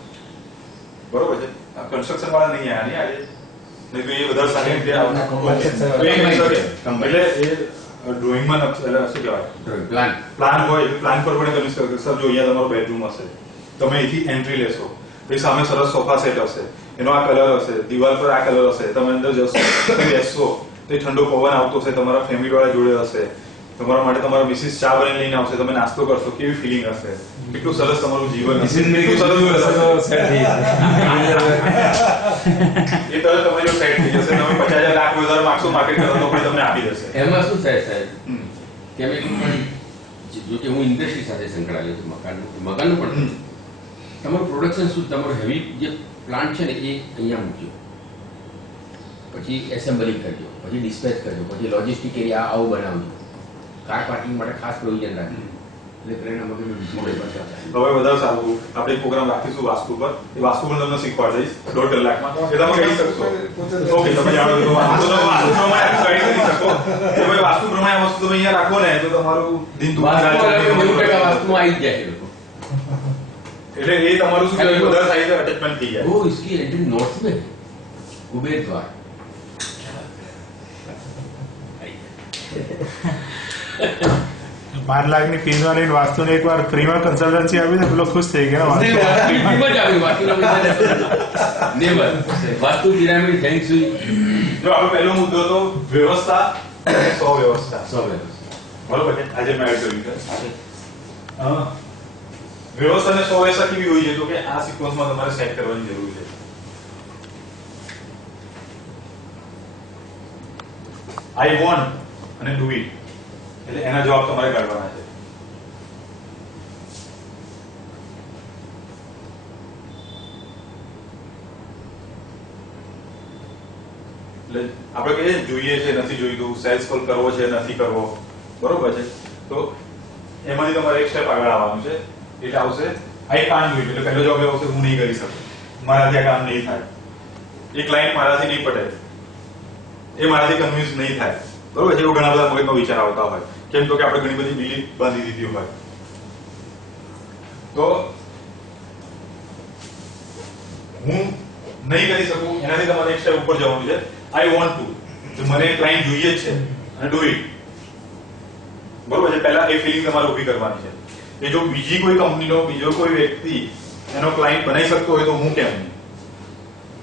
બરોબર છે. કન્સ્ટ્રક્શન વાળા નહીં આવ્યા નહીં આજે, નહીં તો એ બધા સારી રીતે એટલે એ ડ્રોઈંગમાં શું કહેવાય પ્લાન હોય પ્લાન પર પણ તમે સર જો અહીંયા તમારો બેડરૂમ હશે, તમે અહીંથી એન્ટ્રી લેશો તો સામે સરસ સોફા સેટ હશે, એનો આ કલર હશે, દિવાલ પર આ કલર હશે, તમે અંદર જશો બેસશો તો ઠંડો પવન આવતો હશે, તમારા ફેમિલી વાળા જોડે હશે, તમારા માટે તમારા મિસિસ ચા બનાવીને લઈને આવશે, તમે નાસ્તો કરશો, કેવી ફિલિંગ હશે, કેટલું સરસ તમારું જીવન હશે, કેટલું સરસ એ તરત તમારી જો સેટ થઈ જશે. તમે 50,000 લાખ વધારે માંગશો માર્કેટ કરો તો પણ તમને આપી દેશે. એમાં શું થાય સાહેબ કે જો કે હું ઇન્ડસ્ટ્રી સાથે સંકળાયેલો છું, મકાનનું પણ તમારું પ્રોડક્શન શું, તમારું હેવી જે પ્લાન્ટ છે ને એ અહીંયા મૂકજો, પછી એસેમ્બલિંગ કરજો, પછી ડિસ્પેચ કરજો, પછી લોજિસ્ટિક એરિયા આવું બનાવજો, કાર પાર્કિંગ માટે ખાસ પ્રોવિઝન રાખજો, એટલે પ્રેરણા મગજનું મોડે પર ચાલે. હવે વધારે સારું આપણે પ્રોગ્રામ રાખીશું વાસ્તુ પર. એ વાસ્તુ પણ તમને શીખવાડી દઈશ 1.5 કલાકમાં. એ તમે કરી શકશો. ઓકે, તમે જાણો છો વાસ્તુ પ્રમાણે કરી શકો. તમે વાસ્તુ પ્રમાણે વસ્તુ તમે અહીંયા રાખો ને તો તમારું દિન વાસ્તુ 90% વાસ્તુમાં આવી જ જાય એ લોકો. એટલે એ તમારું શું કહેવાય વધારે થાય છે, અટેચમેન્ટ થઈ જાય. वो इसकी एंट्री नॉर्थ में है, कुबेर द्वार. 5 લાખની ફીસ વાળી વાસ્તુને એકવાર ફ્રીમાં કન્સલ્ટન્સી આપી તો પેલો ખુશ થઈ ગયા. वास्तु पिरामिड फेंग शुई જો આપણો પહેલો મુદ્દો તો વ્યવસ્થા અને સ્વવ્યવસ્થા. બરોબર છે, આજે મેં એડ કર્યું છે. વ્યવસ્થા અને સ્વવ્યવસ્થા કેવી હોય છે તો કે આ સિક્વન્સમાં તમારે સેટ કરવાની જરૂર છે. આઈ વોન્ટ અને ડુ ઇટ, એટલે એના જવાબ તમારે કાઢવાના છે. એટલે આપણે કહીએ જોઈએ છે નથી જોઈતું, સેલ્સ કોલ કરવો છે નથી કરવો, બરોબર છે. તો એમાંથી તમારે એક સ્ટેપ આગળ આવવાનું છે. એટલે આવશે આઈ કાન્ટ ડુ ઇટ, એટલે પહેલો જવાબ આવશે હું નહીં કરી શકું, મારાથી આ કામ નહીં થાય, એ ક્લાયન્ટ મારાથી નહીં પટે, એ મારાથી કન્વિન્સ નહીં થાય, બરોબર છે. એવો ઘણા બધા મગજમાં વિચાર આવતા હોય. કેમ તો કે આપણે ઘણી બધી બિલીફ બાંધી દીધી હોય. તો હું નહીં કરી શકું એનાથી તમારે એક સ્ટેપ ઉપર જવાનું છે. આઈ વોન્ટ ટુ, તો મને ક્લાયન્ટ જોઈએ જ છે અને ડુ ઇટ, બરોબર છે. પહેલા એ ફિલિંગ તમારે ઊભી કરવાની છે કે જો બીજી કોઈ કંપનીનો બીજો કોઈ વ્યક્તિ એનો ક્લાયન્ટ બનાવી શકતો હોય તો હું કેમ નહીં,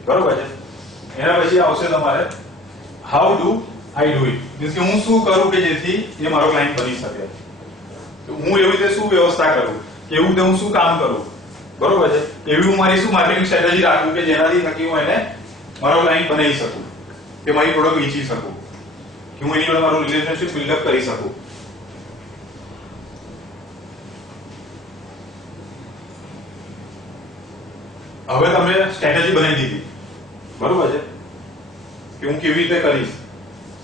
બરોબર છે. એના પછી આવશે તમારે how do I do it, means કે હું શું કરું કે જેથી એ મારો ક્લાયન્ટ બની શકે. તો હું એવી રીતે શું વ્યવસ્થા કરું, એવી રીતે હું શું કામ કરું, બરોબર છે. એવી હું મારી શું માર્કેટિંગ સ્ટ્રેટેજી રાખું કે જેનાથી થકી હું એને મારો ક્લાયન્ટ બનાવી શકું, કે મારી પ્રોડક્ટ વેચી શકું, કે હું એની જોડે મારું રિલેશનશિપ બિલ્ડઅપ કરી શકું. હવે તમે સ્ટ્રેટેજી બનાવી દીધી, બરોબર છે, કે હું કેવી રીતે કરીશ.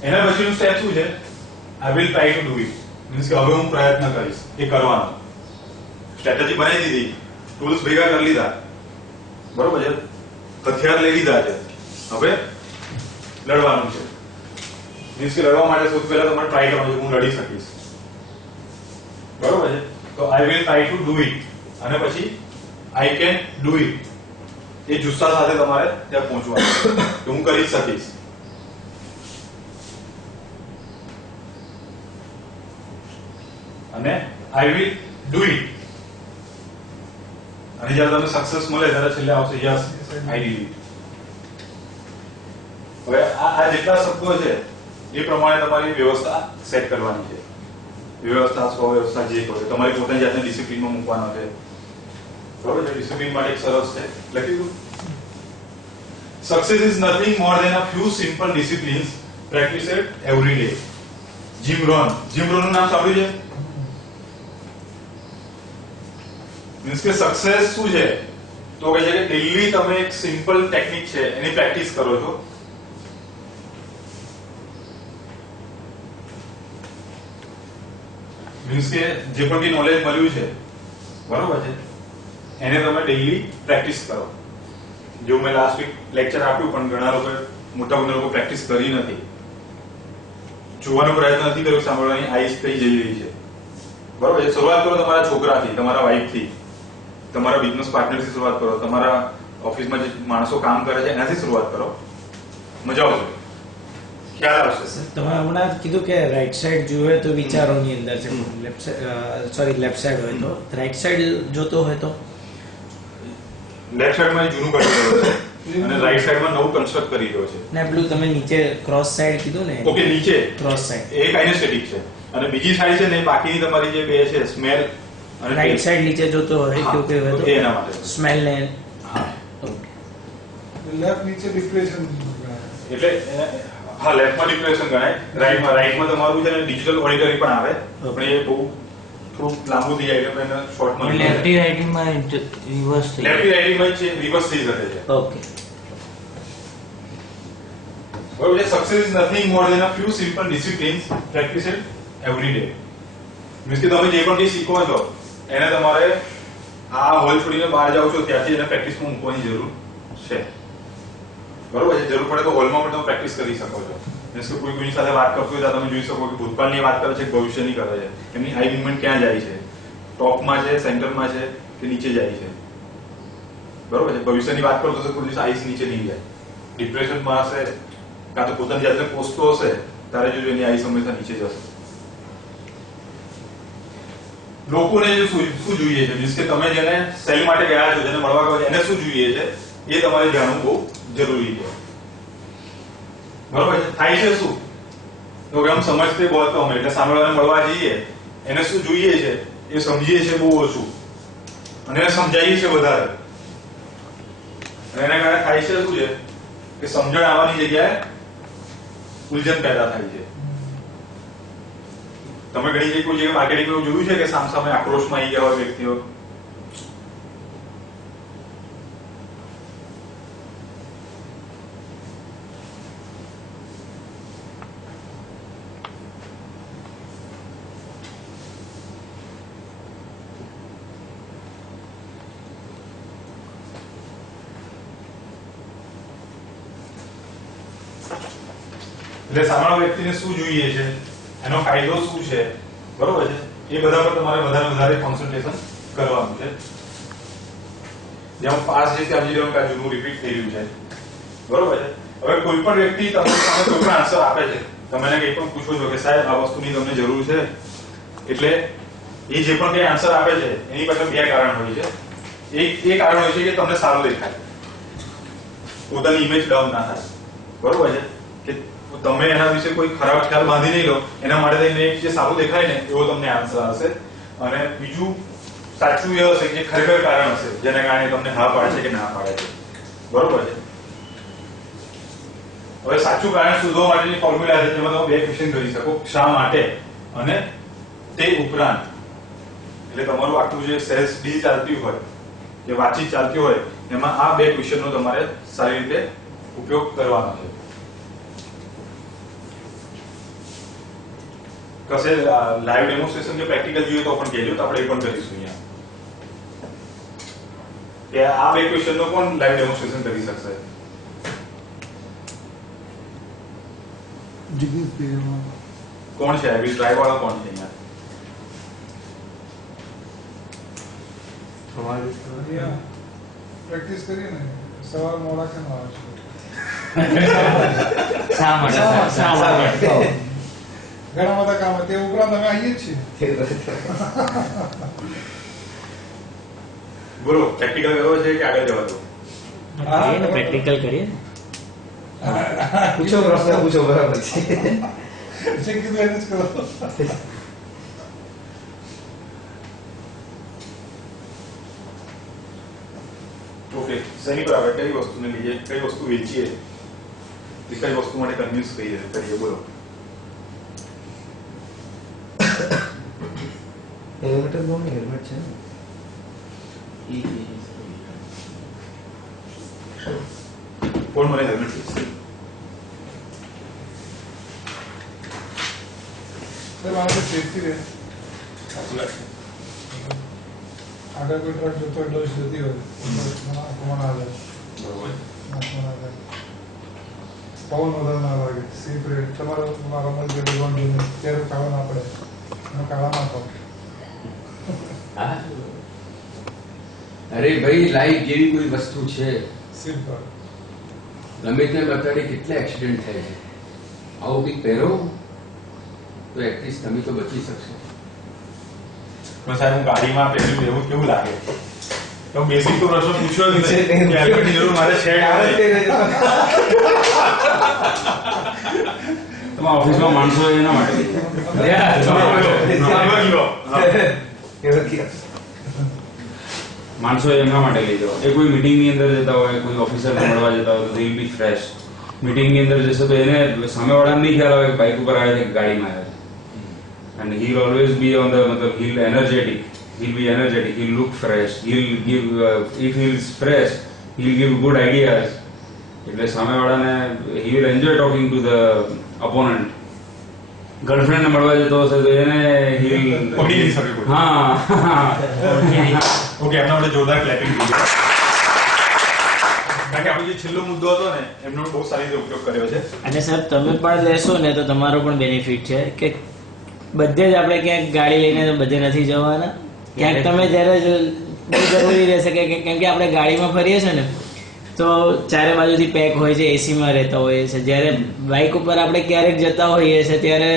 એના પછીનું સ્ટેપ શું છે? I will try to do it, means કે હવે હું પ્રયત્ન કરીશ એ કરવાનો. સ્ટ્રેટેજી બનાવી દીધી, ટૂલ્સ ભેગા કરી લીધા, બરોબર છે, હથિયાર લઈ લીધા છે, હવે લડવાનું છે. મીન્સ કે લડવા માટે સૌથી પહેલા તમારે ટ્રાય કરવાનું છે હું લડી શકીશ, બરોબર છે. તો I will try to do it અને પછી આઈ કેન ડુ ઇટ, એ જુસ્સા સાથે તમારે ત્યાં પહોંચવાનું કે હું કરી શકીશ. અને આઈ વિલ ડુ ઇટ, અને જ્યારે તમને સક્સેસ મળે ત્યારે છેલ્લે આવશે યસ આઈ ડીડ ઇટ. હવે આ જેટલા શબ્દો છે એ પ્રમાણે તમારી વ્યવસ્થા સેટ કરવાની છે. વ્યવસ્થા સ્વવ્યવસ્થા જે કહો તમારી પોતાની જાતને ડિસિપ્લિનમાં મૂકવાનો છે, બરોબર છે. ડિસિપ્લિન માટે એક સરસ છે લખી દઉં. Success is nothing more than a few simple disciplines practiced every day. Jim Rohn નું નામ સાંભળ્યું છે? મીન્સ કે સક્સેસ શું છે તો કહે છે કે ડેઈલી તમે એક સિમ્પલ ટેકનિક છે એની પ્રેક્ટિસ કરો છો. મીન્સ કે જે પણ બી નોલેજ મળ્યું છે, બરોબર છે, એને તમે ડેઈલી પ્રેક્ટિસ કરો. જો મેં લાસ્ટ વીક લેક્ચર આપ્યું પણ ઘણા લોકો મોટાભાગના લોકો પ્રેક્ટિસ કરી નથી, જોવાનો પ્રયત્ન નથી કર્યો, સાંભળવાની આઈસ કઈ જઈ રહી છે, બરોબર છે. શરૂઆત કરો તમારા છોકરાથી, તમારા વાઈફથી, તમારા બિઝનેસ પાર્ટનરથી શરૂઆત કરો, તમારા ઓફિસમાં જે માણસો કામ કરે છે એનાથી શરૂઆત કરો, મજા આવશે, ખ્યાલ આવશે. તમે હમણાં કીધું કે રાઈટ સાઈડ જુએ તો વિચારોની અંદર છે, લેફ્ટ સાઈડ હોય તો રાઈટ સાઈડ જોતો હોય તો લેફ્ટ સાઈડમાં જૂનું કરી રહ્યો છે અને રાઈટ સાઈડમાં નવું કન્સ્ટ્રક્ટ કરી રહ્યો છે. ને પેલું તમે નીચે ક્રોસ સાઈડ કીધું ને, ઓકે, નીચે ક્રોસ સાઈડ એ કાઇનેસ્થેટિક છે અને બીજી સાઈડ છે ને બાકીની તમારી જે બે છે સ્મેલ અને રાઈટ સાઈડ નીચે જોતો હોય કેવું કે હોય તો એના માટે સ્મેલ ને લેફ્ટ નીચે ડિપ્રેશન એટલે હા લેફ્ટમાં ડિપ્રેશન ગણાય, રાઈટમાં તમારું છે ને ડિજિટલ ઓડિટરી પણ આવે પણ એ બહુ થોડું લાંબુ થઈ જાય એટલે એને શોર્ટમાં લેફ્ટી રાઈટિંગમાં રિવર્સ થઈ લેફ્ટી રાઈટિંગમાં છે રિવર્સ થઈ શકે છે. ઓકે, બરોબર છે. Success is nothing more than a few simple disciplines practised every day. Means કે તમે જે પણ કંઈ શીખો છો એને તમારે આ હોલ છોડીને બહાર જાઓ છો ત્યાંથી એને પ્રેક્ટિસમાં મૂકવાની જરૂર છે. બરોબર છે? જરૂર પડે તો હોલમાં પણ તમે પ્રેક્ટિસ કરી શકો છો. મીન્સ કે કોઈ કોઈની સાથે વાત કરતું હોય તો તમે જોઈ શકો કે ભૂતકાળની વાત કરે છે કે ભવિષ્યની કરે છે, એમની આઈ મૂવમેન્ટ ક્યાં જાય છે, ટોપમાં છે, સેન્ટરમાં છે કે નીચે જાય છે. બરોબર છે? ભવિષ્યની વાત કરતો હશે કોઈ દિવસ આઈસ નીચે નહીં જાય. ડિપ્રેશનમાં હશે કાં તો પોતાની જાતને કોસતો હશે ત્યારે જોજો એની આઈસ હંમેશા નીચે જશે. લોકોને શું જોઈએ છે, મીન્સ કે તમે જેને સેલ માટે ગયા છો, જેને મળવા ગયા છો, એને શું જોઈએ છે એ તમારે જાણવું બહુ જરૂરી છે. બરોબર છે? થાય છે શું તો કે આમ સમજતે બહુ કમ, એટલે સામેવાળાને મળવા જઈએ એને શું જોઈએ છે એ સમજીએ છે બહુ ઓછું અને એને સમજાવીએ છે વધારે. એના કારણે થાય છે શું છે કે સમજણ આવવાની જગ્યાએ ઉલઝન પેદા થાય છે. તમે ઘણી જગ્યાએ કોઈ જગ્યાએ માર્કેટિંગમાં જોયું છે કે સામે આક્રોશમાં આવી ગયા હોય વ્યક્તિઓ? એટલે સામાન્ય વ્યક્તિને શું જોઈએ છે, એનો ફાયદો શું છે, બરોબર છે, એ બધા પર તમારે વધારે કોન્સન્ટ્રેશન કરવાનું છે. જેમ પાસ છે ત્યાં સમજી લો કે જૂનું રિપીટ થઈ રહ્યું છે. બરોબર છે? હવે કોઈ પણ વ્યક્તિ તમને સામે કોઈ પણ આન્સર આપે છે, તમે એને કંઈ પણ પૂછો છો કે સાહેબ આ વસ્તુની તમને જરૂર છે, એટલે એ જે પણ કંઈ આન્સર આપે છે એની પાછળ બે કારણ હોય છે. એક કારણ હોય છે કે તમને સારું દેખાય, પોતાની ઇમેજ ડાઉન ના થાય. બરોબર છે? કે તમે એના વિશે કોઈ ખરાબ ખ્યાલ બાંધી નહીં લો, એના માટે થઈને જે સારું દેખાય ને એવો તમને આન્સર હશે. અને બીજું સાચું એ હશે કે ખરેખર કારણ હશે જેના કારણે તમને હા પાડે છે કે ના પાડે છે. બરોબર છે? હવે સાચું કારણ શોધવા માટેની ફોર્મ્યુલા છે જેમાં તમે બે ક્વેશ્ચન કરી શકો, શા માટે અને તે ઉપરાંત. એટલે તમારું આખું જે સેલ્સ ડીલ ચાલતી હોય, જે વાતચીત ચાલતી હોય, એમાં આ બે ક્વેશ્ચનનો તમારે સારી રીતે ઉપયોગ કરવાનો છે. કશે લાઈવ ડેમોન્સ્ટ્રેશન કે પ્રેક્ટિકલ જોઈએ તો પણ કહેજો, તો આપણે એ પણ કરીશું અહીંયા. કે આ બે ક્વેશ્ચનનો કોણ લાઈવ ડેમોન્સ્ટ્રેશન કરી શકશે? કોણ છે? આવી ટ્રાય વાળા કોણ છે અહીંયા? પ્રેક્ટિસ કરીએ ને સવાર મોડા કેમ આવે છે? શા માટે? ઘણા બધા કામ તે ઉપરાંત અમે આવીએ જ છીએ. બોલો, પ્રેક્ટિકલ કરવો છે કે આગળ જવા દો? પ્રેક્ટિકલ કરીએ. પૂછો પ્રશ્ન પૂછો, બરાબર છે. જે કીધું એને જ કરો. ઓકે, શેની પર આવે? કઈ વસ્તુને લઈએ, કઈ વસ્તુ વેચીએ, કઈ વસ્તુ માટે કન્વિન્સ કરીએ? બોલો. હેલ્મેટ જ બહુ ને, હેલ્મેટ છે ને. કોણ મને હેલ્મેટ વેચશે? મારે સેફટી રહે. સાચું લાગશે. આગળ કોઈ ટ્રક જતો એટલો જતી હોય કોણ આવે, બરોબર. પવન વધારે ના લાગે, સેફ રહે. તમારો રમત જે ભગવાન જોઈને ત્યારે કાળા ના પડે, એનો કાળા ના પડે. અરે ભાઈ, લાઈફ જેવી કોઈ વસ્તુ છે, સિમ્પલ. રમેશને બતાડે કેટલા એક્સિડન્ટ થાય છે. આવું કંઈક પહેરો તો એટલીસ્ટ તમે તો બચી શકશો. પણ સાહેબ, હું ગાડીમાં પહેર્યું એવું કેવું લાગે? તો બેસિક તો પ્રશ્ન પૂછ્યો જ નથી કે હેલ્મેટની જરૂર મારે છે કે નહીં. તમારા ઓફિસમાં માણસો એના માટે માણસો એમના માટે લઈ જાઓ. એ કોઈ મીટિંગની અંદર જતા હોય, કોઈ ઓફિસરને મળવા જતા હોય તો વિલ બી ફ્રેશ. મીટિંગની અંદર જશે તો એને સામેવાળાને નહીં ખ્યાલ આવે કે બાઇક ઉપર આવે છે કે ગાડીમાં આવે છે. And he'll always be on the, he'll energetic. He'll be energetic. He'll look fresh. He'll give, if he's fresh, he'll give good ideas. એટલે સામેવાળાને he will enjoy talking to the opponent. Girlfriend મળવા જતો હશે તો એને hill પકડી નહીં શકે કોઈ. હા ઓકે, એમના માટે જોરદાર ક્લેપિંગ થઈ જાય. કારણ કે આપણો જે છેલ્લો મુદ્દો હતો ને એમનો બહુ સારી રીતે ઉપયોગ કર્યો છે. અને સર તમે પણ લેશો ને તો તમારો પણ બેનિફિટ છે કે બધે જ આપણે ક્યાંક ગાડી લઈને તો બધે નથી જવાના. ક્યાંક તમે જ્યારે બહુ જરૂરી રહેશે કે કેમ કે આપણે ગાડીમાં ફરીએ છીએ ને તો ચારે બાજુથી પેક હોય છે, એસીમાં રહેતા હોઈએ છીએ. જ્યારે બાઇક ઉપર આપણે ક્યારેક જતા હોઈએ છીએ ત્યારે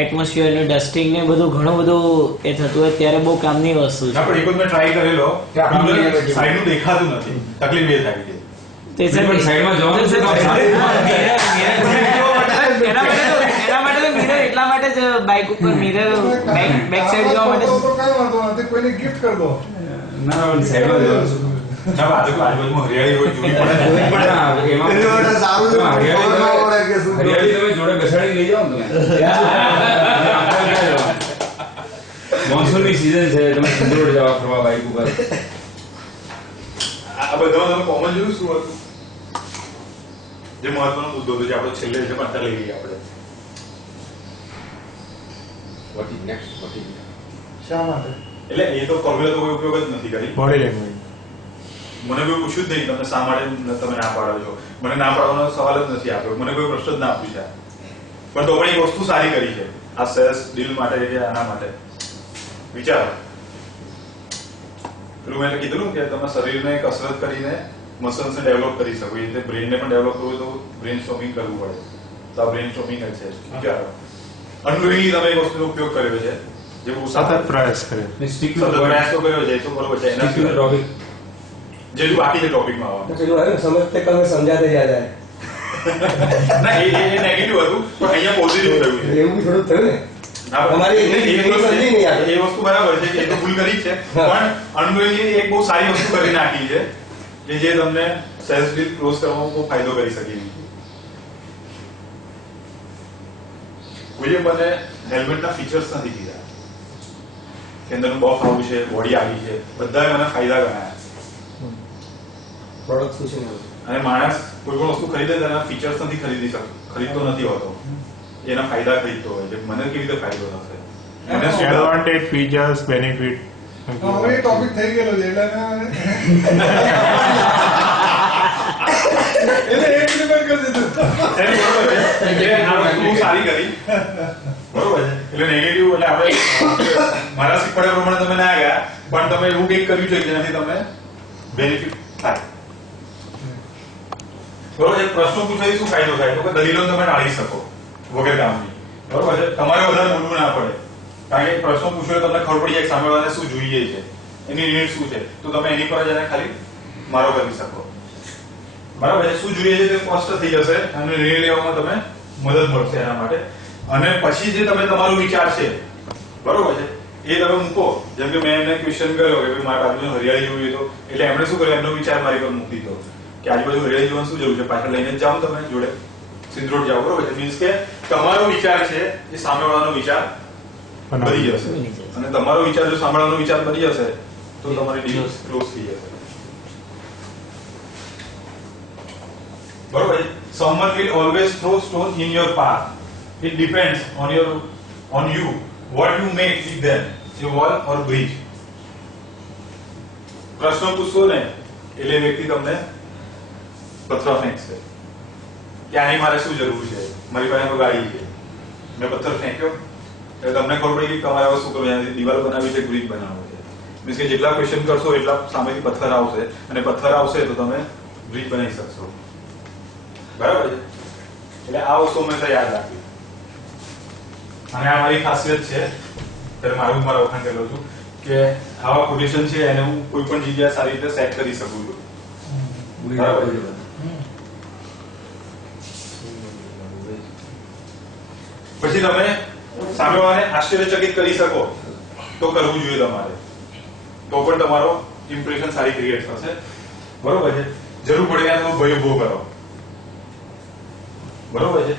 એટમોસ્ફિયરનું ડસ્ટિંગ ને બધું ઘણું બધું એ થતું હોય ત્યારે બહુ કામની વસ્તુ છે. ના, પણ એક વખત મેં ટ્રાય કરેલો કે આપણું સાઈડનું દેખાતું નથી, તકલીફ એ થાય છે. તે સર પણ સાઈડમાં જવાનું છે તો એના માટે તો મિરર એટલા માટે જ બાઇક ઉપર મિરર બેક સાઈડ જોવા માટે તો કઈ વાંધો નથી, કોઈને ગિફ્ટ કરી દો. ના સાઈડમાં જવાનું છે. ના, આજુબાજુમાં હરિયાળી હોય જોવી પડે. પણ હા, એમાં એની માટે સારું છે. હરિયાળી ખબર ન પડે કે શું હરિયાળી તમે જોડે બેસાડી લઈ જાઓ ને તમે. મોન્સૂનની સીઝન છે, તમે સિંદૂર જવા ફરવા બાઇક ઉપર. આ બધામાં તમે કોમન જોયું શું હતું? જે મહત્વનો મુદ્દો હતો જે આપણો છેલ્લે છે પણ અત્યારે લઈ લઈએ આપણે. What is next? What is next? શા માટે? એટલે એ તો ફોર્મ્યુલા તો કોઈ ઉપયોગ જ નથી કરી. Body language. મને કોઈ પૂછ્યું જ નહીં તમે શા માટે તમે ના પાડો છો. મને ના પાડવાનો સવાલ જ નથી આપ્યો, મને કોઈ પ્રશ્ન જ ના પૂછ્યા. પણ તો પણ એક વસ્તુ સારી કરી છે આ સેલ્સ ડીલ માટે કે આના માટે. વિચારો, પેલું મેં કીધું કે તમે શરીરને કસરત કરીને મસલ્સને ડેવલપ કરી શકો, એ રીતે બ્રેનને પણ ડેવલપ કરવું તો બ્રેન સ્ટોમિંગ કરવું પડે. તો આ બ્રેન સ્ટોમિંગ જ છે. વિચારો, અનલોઇંગલી તમે એક વસ્તુનો ઉપયોગ કર્યો છે જે બહુ સતત પ્રયાસ કરે. Stick to સતત the પ્રયાસ તો કર્યો છે, એ તો બરોબર છે. એના Stick to the સિવાય topic. જે બાકી છે ટોપિકમાં આવવાનું चलो है समझते कल में समझाते जा जाए ના, એ નેગેટિવ હતું પણ અહીંયા પોઝિટિવ થયું છે. એવું થોડું થયું ને ના, અમારી એ વસ્તુ સમજી નહીં યાર. એ વસ્તુ બરાબર છે કે એ તો ભૂલ કરી જ છે પણ અનલોઇંગલી એક બહુ સારી વસ્તુ કરી નાખી છે કે જે તમને સેલ્સ ડીલ ક્લોઝ કરવામાં બહુ ફાયદો કરી શકે એવી. કોઈએ મને હેલ્મેટના ફીચર્સ નથી કીધા કે અંદરનું બફ આવું છે, બોડી આવી છે, બધાએ મને ફાયદા ગણાયા. प्रोडक्ट कुछ नहीं અને માણસ કોઈ પણ વસ્તુ ખરીદે તેના ફીચર્સ નથી ખરીદતો નથી હોતો, એના ફાયદા ખરીદતો હોય છે. મને કેવી રીતે ફાયદો થશે? મને શું એડવાન્ટેજ, ફીચર્સ, બેનિફિટ. હવે એ ટોપિક થઈ ગયેલો છે એટલે ઇમ્પ્લિમેન્ટ કરી દીધું. એની બરોબર છે. એટલે આ વસ્તુ બહુ સારી કરી. બરોબર છે. એટલે નેગેટિવ એટલે આપણે મારા શીખવાડ્યા પ્રમાણે તમે ના ગયા પણ તમે એવું કંઈક કર્યું છે જેનાથી તમને બેનિફિટ થાય. બરોબર છે. પ્રશ્નો પૂછાય શું ફાયદો થાય? તો કે દલીલો તમે ટાળી શકો વગર કામની. બરોબર છે. તમારે વધારે બોલવું ના પડે કારણ કે પ્રશ્નો પૂછ્યો તમને ખબર પડી જાય સામેવાળાને શું જોઈએ છે, એની નીડ શું છે, તો તમે એની પર જ એને ખાલી મારો કરી શકો. બરાબર છે. શું જોઈએ છે તે સ્પષ્ટ થઈ જશે અને નિર્ણય લેવામાં તમે મદદ મળશે એના માટે. અને પછી જે તમે તમારો વિચાર છે બરોબર છે એ તમે મૂકો. જેમ કે મેં એમને ક્વેશ્ચન કર્યો કે મારા બાજુને હરિયાળી જોવી તો એટલે એમણે શું કર્યું, એમનો વિચાર મારી પર મૂકી દીધો કે આજુબાજુ હરિયાળી જોવાનું શું જરૂર છે, પાછળ લઈને જ જાઓ તમે જોડે સિંધરોડ જાઓ. બરોબર છે. મીન્સ કે તમારો વિચાર છે એ સામેવાળાનો વિચાર બની જશે અને તમારો વિચાર જો સામેવાળાનો વિચાર બની જશે તો તમારી ડીલ ક્લોઝ થઈ જશે. બરોબર. Someone will always throw stone in your path. It depends on you what you make with them, a wall or bridge. પ્રશ્ન પૂછશો ને એટલે વ્યક્તિ તમને પથ્થર ફેંકશે કે આની મારે શું જરૂર છે, મારી પાસે તો ગાડી છે, મેં પથ્થર ફેંક્યો એટલે તમને ખબર પડી કે તમારે હવે શું કરવું, ત્યાંથી દિવાલ બનાવી છે, બ્રિજ બનાવવો છે. મીન્સ કે જેટલા ક્વેશ્ચન કરશો એટલા સામેથી પથ્થર આવશે અને પથ્થર આવશે તો તમે બ્રિજ બનાવી શકશો. બરાબર છે. એટલે આ વસ્તુ હંમેશા યાદ રાખવી. અને આ મારી ખાસિયત છે, ત્યારે મારું મારા વખાણ કરેલું છું કે આવા પોઝિશન છે એને હું કોઈ પણ જગ્યાએ સારી રીતે સેટ કરી શકું છું. બરાબર છે. પછી તમે સામેવાળાને આશ્ચર્યચકિત કરી શકો તો કરવું જોઈએ તમારે, તો પણ તમારો ઇમ્પ્રેશન સારી ક્રિએટ થશે. બરોબર છે. જરૂર પડે તો ભય ઉભો કરો. બરોબર છે.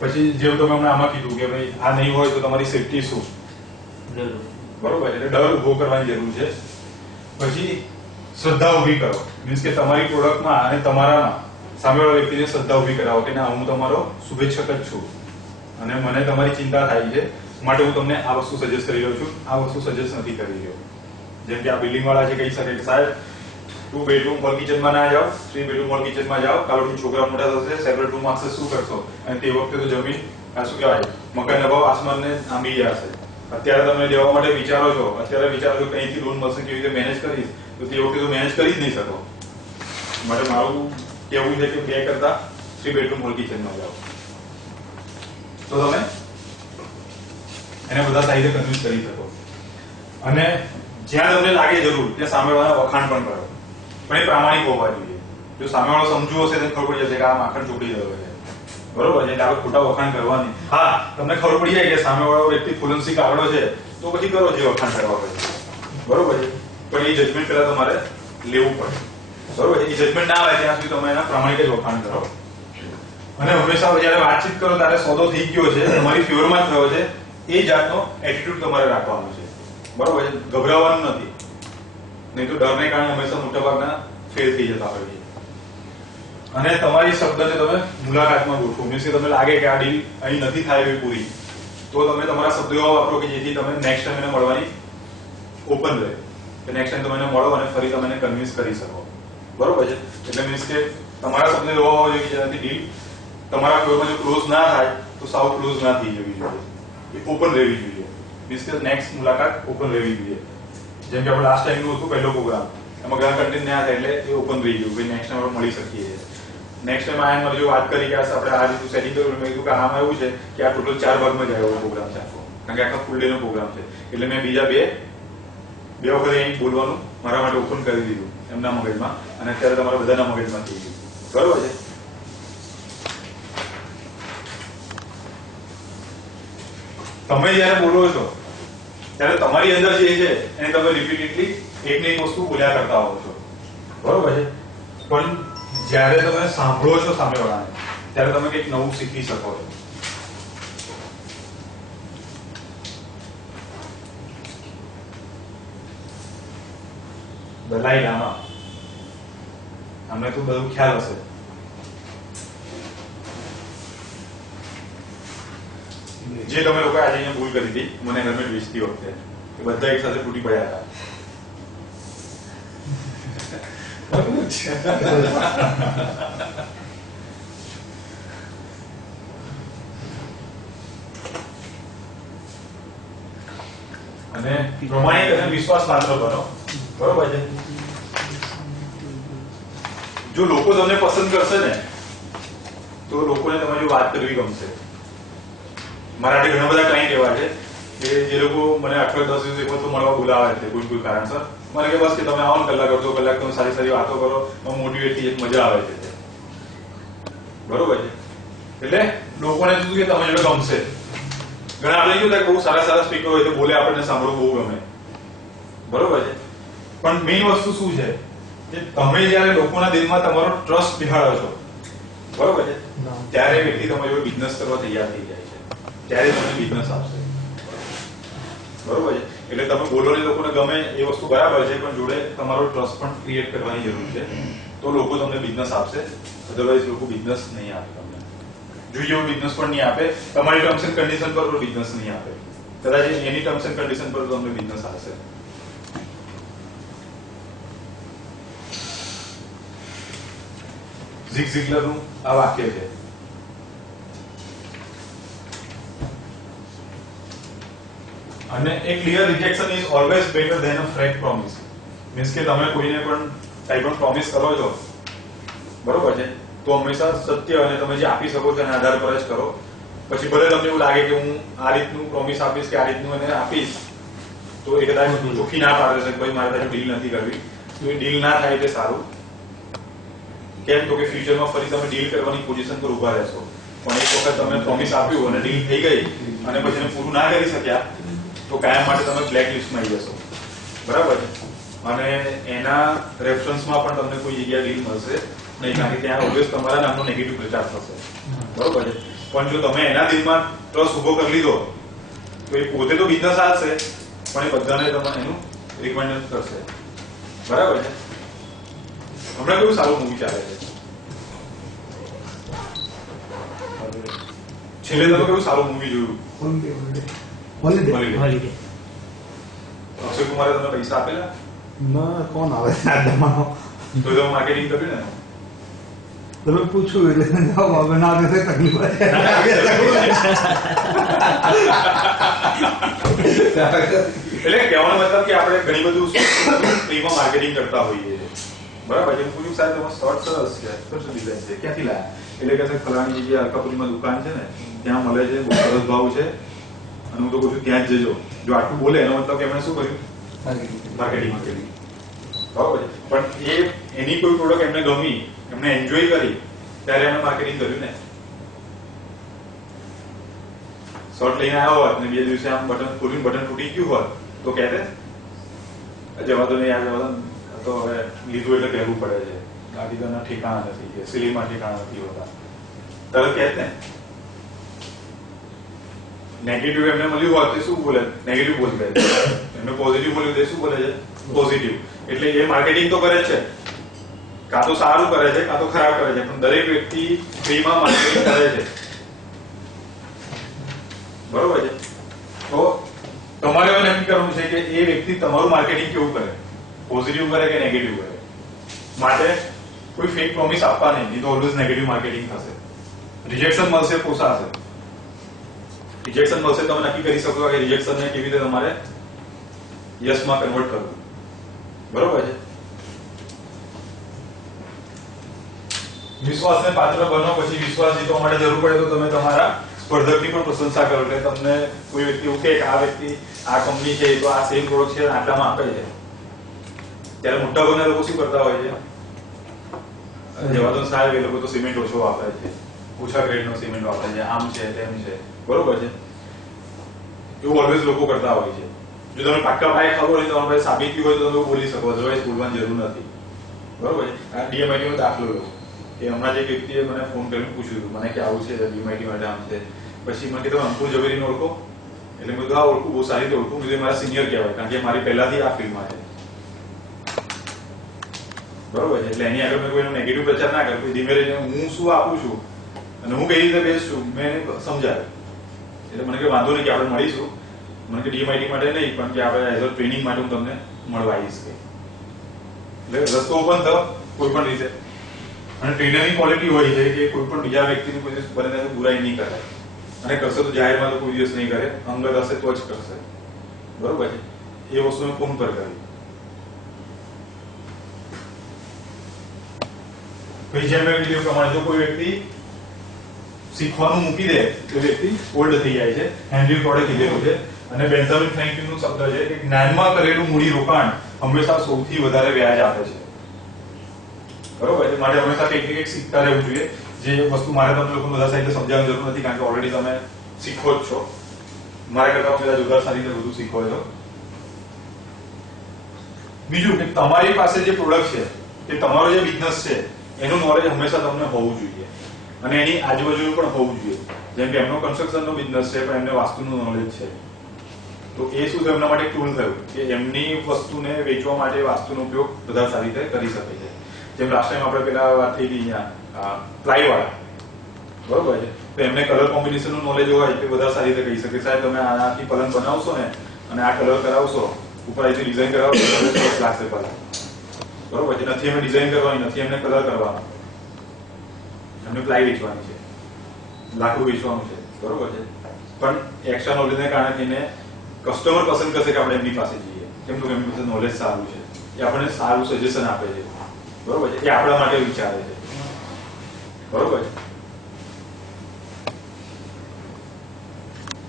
પછી જેવું તમે હમણાં આમાં કીધું કે ભાઈ આ નહીં હોય તો તમારી સેફટી શું, બરોબર. એટલે ડર ઉભો કરવાની જરૂર છે. પછી શ્રદ્ધા ઉભી કરો. મીન્સ કે તમારી પ્રોડક્ટમાં અને તમારામાં સામેવાળા વ્યક્તિને શ્રદ્ધા ઉભી કરાવો કે ના હું તમારો શુભેચ્છક જ છું. અને મને તમારી ચિંતા થાય છે માટે હું તમને આ વસ્તુ સજેસ્ટ કરી રહ્યો છું. આ વસ્તુ સજેસ્ટ નથી કરી રહ્યો. જેમ કે આ બિલ્ડિંગ વાળા જે કહી શકે કે સાહેબ 2 બેડરૂમ હોલ કિચનમાં ના જાઓ, 3 બેડરૂમ હોલ કિચનમાં જાઓ, કાલોથી છોકરા મોટા થશે, સેપરેટ રૂમ આપશે, શું કરશો? અને તે વખતે તો જમીન શું કહેવાય મકાનના ભાવ આસમાનને આંબી જશે. અત્યારે તમે લેવા માટે વિચારો છો, અત્યારે વિચારો છો કઈથી લોન મળશે, કેવી રીતે મેનેજ કરીશ, તો તે વખતે તો મેનેજ કરી જ નહીં શકો. માટે મારું કેવું છે કે 2 કરતા 3 બેડરૂમ હોલ કિચનમાં જાઓ તો તમે એને બધા સાઈઝે કન્વિન્સ કરી શકો. અને જ્યાં તમને લાગે જરૂર ત્યાં સામેવાળાના વખાણ પણ કરો, પણ એ પ્રામાણિક હોવા જોઈએ. જો સામેવાળો સમજુ હશે તો ખબર પડી જશે કે આ માખણ ચોકડી રહ્યો છે, બરોબર છે, એટલે આપણે ખોટા વખાણ કરવાની. હા, તમને ખબર પડી જાય કે સામેવાળો વ્યક્તિ ફુલનસિક આવડો છે તો પછી કરો જે વખાણ કરવા પડે, બરોબર છે, પણ એ જજમેન્ટ પહેલા તમારે લેવું પડે, બરોબર છે. એ જજમેન્ટ ના આવે ત્યાં સુધી તમે એના પ્રામાણિક જ વખાણ કરો. અને હંમેશા જયારે વાતચીત કરો ત્યારે સોદો થઈ ગયો છે, તમારી ફેવરમાં જ થયો છે, એ જાતનો એટીટ્યુડ તમારે રાખવાનો છે, બરોબર છે. ગભરાવાનું નથી, નહીં તો ડરને કારણે હંમેશા મોટાભાગના ફેલ થઈ જતા હોય છે. અને તમારી શબ્દને તમે મુલાકાતમાં ગોઠવો. મીન્સ કે તમને લાગે કે આ ડીલ અહીં નથી થાય એવી પૂરી, તો તમે તમારા શબ્દો એવા વાપરો કે જેથી તમે નેક્સ્ટ ટાઈમ એને મળવાની ઓપન રહે, કે નેક્સ્ટ ટાઈમ તમે એને મળો અને ફરી તમે એને કન્વિન્સ કરી શકો, બરોબર છે. એટલે મીન્સ કે તમારા શબ્દો એવા હોવા જોઈએ કે જેનાથી ડીલ તમારા ફેવરમાં જો ક્લોઝ ના થાય તો સાવ ક્લોઝ ના થઈ જવી જોઈએ, એ ઓપન રહેવી જોઈએ. મીન્સ કે નેક્સ્ટ મુલાકાત ઓપન રહેવી જોઈએ. જેમ કે આપણે લાસ્ટ ટાઈમનું હતું પહેલો પ્રોગ્રામ, એમાં ઘણા કન્ટેન્ટ ના થાય એટલે એ ઓપન રહી ગયું, ભાઈ નેક્સ્ટ ટાઈમ આપણે મળી શકીએ. નેક્સ્ટ ટાઈમ આયન મારી જો વાત કરી કે આપણે આ રીતનું સેટિંગ કર્યું, મેં કીધું કે આમાં એવું છે કે આ ટોટલ 4 ભાગમાં જાય એવો પ્રોગ્રામ છે આખો, કારણ કે આખા ફૂલ ડે નો પ્રોગ્રામ છે. એટલે મેં બીજા બે વખત અહીં બોલવાનું મારા માટે ઓપન કરી દીધું એમના મગજમાં, અને અત્યારે તમારા બધાના મગજમાં થઈ ગયું, બરોબર છે. તમે જયારે બોલો છો ત્યારે તમારી અંદર જે છે એને તમે રિપીટેડલી એક ને એક વસ્તુ બોલ્યા કરતા હોવ છો, બરોબર છે. પણ જ્યારે તમે સાંભળો છો સામેવાળાને ત્યારે તમે કંઈક નવું શીખી શકો છો. દલાઈ લામા, અમને તો બધું ખ્યાલ હશે. જે તમે લોકો આજે અહીંયા ભૂલ કરી હતી મને હેલ્મેટ વેચતી વખતે, એ બધા એક સાથે તૂટી પડ્યા હતા. અને પ્રમાણિક અને વિશ્વાસપાત્ર બનો, બરોબર છે. જો લોકો તમને પસંદ કરશે ને તો લોકોને તમારી વાત કરવી ગમશે. મારા માટે ઘણા બધા ક્લાયન્ટ એવા છે કે જે લોકો મને 8-10 દિવસ એક વખત મળવા બોલાવે છે કોઈ કારણસર. મને કે બસ કે તમે આવો ને કલાક અડધો કલાક તમે સારી સારી વાતો કરો, મોટિવેટ થઈ મજા આવે છે, બરોબર છે. એટલે લોકોને શું કે તમે જોડે ગમશે. ઘણા આપણે કેવું થાય કે બહુ સારા સારા સ્પીકર હોય તો બોલે આપણને સાંભળવું બહુ ગમે, બરોબર છે. પણ મેઇન વસ્તુ શું છે કે તમે જયારે લોકોના દિલમાં તમારો ટ્રસ્ટ બેહાડો છો, બરોબર છે, ત્યારે વ્યક્તિ તમારી જોડે બિઝનેસ કરવા તૈયાર થઈ જાય છે, ત્યારે તમને બિઝનેસ આપશે, બરોબર છે. એટલે તમે બોલો ને લોકોને ગમે એ વસ્તુ બરાબર છે, પણ જોડે તમારો ટ્રસ્ટ પણ ક્રિએટ કરવાની જરૂર છે, તો લોકો તમને બિઝનેસ આપશે. અધરવાઇઝ લોકો બિઝનેસ નહીં આપે તમને. જોઈએ એવો બિઝનેસ પણ નહીં આપે, તમારી ટર્મ્સ એન્ડ કન્ડિશન પર પણ બિઝનેસ નહીં આપે. કદાચ એની ટર્મ્સ એન્ડ કન્ડિશન પર તમને બિઝનેસ આપશે. ઝિગ ઝિગલરનું આ વાક્ય છે, અને a clear rejection is always better than a frank promise. Means કે તમે કોઈને પણ કંઈ પણ પ્રોમિસ કરો છો, બરોબર છે, તો હંમેશા સત્ય અને તમે જે આપી શકો છો એના આધાર પર જ કરો. પછી ભલે તમને એવું લાગે કે હું આ રીતનું પ્રોમિસ આપીશ કે આ રીતનું એને આપીશ, તો એ કદાચ ચોખ્ખી ના પાડે છે કે ભાઈ મારે તારી ડીલ નથી કરવી, તો એ ડીલ ના થાય એટલે સારું. કેમ તો કે ફ્યુચરમાં ફરી તમે ડીલ કરવાની પોઝિશન પર ઉભા રહેશો. પણ એક વખત તમે પ્રોમિસ આપ્યું અને ડીલ થઈ ગઈ અને પછી એને પૂરું ના કરી શક્યા તો કાયમ માટે તમે બ્લેક લિસ્ટમાં આવી જશો, બરાબર છે. અને એના રેફરન્સમાં પણ તમને કોઈ જગ્યાએ ડીલ મળશે નહીં, કારણ કે ત્યાં ઓલવેઝ તમારા નામનો નેગેટિવ પ્રચાર થશે, બરોબર છે. પણ જો તમે એના દિલમાં ટ્રસ્ટ ઉભો કરી લીધો તો એ પોતે તો બિઝનેસ આપશે, પણ એ બધાને તમે એનું રિકમેન્ડ કરશે, બરાબર છે. હમણાં કેવું સારું મૂવી ચાલે છે, છેલ્લે તમે કયું સારું મૂવી જોયું? Holiday holiday. અક્ષય કુમારે તમને પૈસા આપેલા? ના કોણ આવે છે આ જમાનો? તો તમે માર્કેટિંગ કર્યું ને? તમે પૂછ્યું એટલે જવાબ આવે ના આવે તો તકલીફ છે. એટલે કહેવાનો મતલબ કે આપણે ઘણી બધું ફ્રીમાં માર્કેટિંગ કરતા હોઈએ છીએ. બરાબર છે. પૂછ્યું સાહેબ તમારો શર્ટ સરસ છે, સરસ ડિઝાઇન છે, ક્યાંથી લાયા? એટલે કે સાહેબ ફલાણી જગ્યાએ અલકાપુરીમાં દુકાન છે ને, ત્યાં મળે છે, બહુ સરસ ભાવ છે, અને હું તો કહું છું ત્યાં જ જજો. જો આટલું બોલે એનો મતલબ કે એમણે શું કર્યું? માર્કેટિંગ કર્યું. બરાબર છે. પણ એની કોઈ પ્રોડક્ટ એમને ગમી, એમને એન્જોય કરી, ત્યારે એમણે માર્કેટિંગ કર્યું ને. શર્ટ લઈને આવ્યો હોત ને 2 દિવસે આમ બટન ખોલીને બટન તૂટી ગયું હોત તો કહેતે જવા દો નહીં, આ જવા દો, તો હવે લીધું એટલે કહેવું પડે છે, ગાડી તો ઠેકાણા નથી, કે સિલીમાં ઠેકાણા નથી હોતા, તરત કહેત ને. નેગેટિવ એમને મળ્યું હોત તે શું બોલે? નેગેટિવ બોલી દે. એમને પોઝિટિવ બોલ્યું તે શું બોલે છે? પોઝિટિવ. એટલે એ માર્કેટિંગ તો કરે જ છે, કાં તો સારું કરે છે કાં તો ખરાબ કરે છે, પણ દરેક વ્યક્તિ ફ્રીમાં માર્કેટિંગ કરે છે. બરોબર છે. તો તમારે હવે નક્કી કરવું છે કે એ વ્યક્તિ તમારું માર્કેટિંગ કેવું કરે, પોઝિટિવ કરે કે નેગેટિવ કરે. માટે કોઈ ફેક પ્રોમિસ આપવા નહીં, નહીં તો ઓલવેઝ નેગેટિવ માર્કેટિંગ થશે. રિજેક્શન મળશે, પોસાશે. રિજેક્શન મળશે તમે નક્કી કરી શકો કે રિજેક્શનને કેવી રીતે તમારે યસમાં કન્વર્ટ કરવું. બરોબર છે. વિશ્વાસને પાત્ર બનો, પછી વિશ્વાસ જીતવા માટે જરૂર પડે તો તમે તમારા સ્પર્ધકની પણ પ્રશંસા કરો. એટલે તમને કોઈ વ્યક્તિ એવું કહે કે આ વ્યક્તિ આ કંપની છે તો આ સેમ પ્રોડક્ટ છે આટલામાં આપે છે, ત્યારે મોટાભાગના લોકો શું કરતા હોય છે? જવા દો સાહેબ, એ લોકો તો સિમેન્ટ ઓછો વાપરે છે, ઓછા ગ્રેડનો સિમેન્ટ વાપરે છે, આમ છે તેમ છે. બરોબર છે. એવું ઓલવેઝ લોકો કરતા હોય છે. જો તમે પાક્કા પાયે ખબર હોય, તમારી પાસે સાબિતી હોય તો તમે બોલી શકો, અધરવાઇઝ બોલવાની જરૂર નથી. બરોબર છે. આ ડીએમઆઈટી નો દાખલો લો કે હમણાં જે વ્યક્તિએ મને ફોન કરીને પૂછ્યું હતું, મને કે આવું છે ડીએમઆઈટી માટે આમ છે, પછી મને કીધું અંકુર ઝવેરીને ઓળખો? એટલે મેં કીધું હા ઓળખું, બહુ સારી રીતે ઓળખું. કીધું મારા સિનિયર કહેવાય, કારણ કે મારી પહેલાથી આ ફિલ્ડમાં છે. બરોબર છે. એટલે એની આગળ મેં કોઈનો નેગેટિવ પ્રચાર ના કર્યો. ધીમે ધીમે હું શું આપું છું અને હું કઈ રીતે બેસ્ટ છું મેં એને સમજાવ્યું. એટલે મને કે વાંધો નહીં કે આપણે મળીશું. મને કે ડીએમઆઈટી માટે નહીં, પણ કે આપણે એઝ અ ટ્રેનિંગ માટે હું તમને મળવા આવીશ. એટલે રસ્તો ઓપન થયો કોઈ પણ રીતે. અને ટ્રેનરની ક્વોલિટી હોય છે કે કોઈ પણ બીજા વ્યક્તિની કોઈ દિવસ બને ત્યાં બુરાઈ નહીં કરે, અને કરશે તો જાહેરમાં તો કોઈ દિવસ નહીં કરે, અંગત હશે તો જ કરશે. બરોબર છે. એ વસ્તુ મેં ફોન પર કરી. પછી જેમ મેં કીધું પ્રમાણે જો કોઈ વ્યક્તિ શીખવાનું મૂકી દે તો વ્યક્તિ ઓલ્ડ થઈ જાય છે. હેનરી ફોર્ડે કીધેલું છે, અને બેન્જામિન ફ્રેન્કલિનનું શબ્દ છે કે જ્ઞાનમાં કરેલું મૂડી રોકાણ હંમેશા સૌથી વધારે વ્યાજ આપે છે. બરોબર છે. માટે હંમેશા કંઈક ને કંઈક શીખતા રહેવું જોઈએ. જે વસ્તુ મારે તમને લોકો બધા સાઈડે સમજાવવાની જરૂર નથી, કારણ કે ઓલરેડી તમે શીખો જ છો. મારા કરતા બધા જોરદાર સારી રીતે બધું શીખો છો. બીજું કે તમારી પાસે જે પ્રોડક્ટ છે, કે તમારો જે બિઝનેસ છે, એનું નોલેજ હંમેશા તમને હોવું જોઈએ, અને એની આજુબાજુ પણ હોવું જોઈએ. જેમ કે એમનો કન્સ્ટ્રક્શનનો બિઝનેસ છે, પણ એમને વાસ્તુનું નોલેજ છે, તો એ શું છે એમના માટે ટૂલ થયું કે એમની વસ્તુને વેચવા માટે વાસ્તુનો ઉપયોગ વધારે સારી રીતે કરી શકે છે. જેમ લાસ્ટ ટાઈમ આપણે પેલા વાત થઈ હતી અહીંયા પ્લાય વાળા, બરોબર છે. તો એમને કલર કોમ્બિનેશનનું નોલેજ હોય કે વધારે સારી રીતે કહી શકે સાહેબ તમે આનાથી પલંગ બનાવશો ને અને આ કલર કરાવશો, ઉપર અહીંથી ડિઝાઇન કરાવશો તો સરસ લાગશે પલંગ. બરોબર છે. નથી એમને ડિઝાઇન કરવાની, નથી એમને કલર કરવાનો, એમને પ્લાય વેચવાની છે, લાકડું વેચવાનું છે. બરોબર છે. પણ એક્સ્ટ્રા નોલેજને કારણે થઈને કસ્ટમર પસંદ કરશે કે આપણે એમની પાસે જઈએ, કેમ કે એમની પાસે નોલેજ સારું છે, એ આપણને સારું સજેશન આપે છે. બરોબર છે. એ આપણા માટે વિચારે છે. બરોબર છે.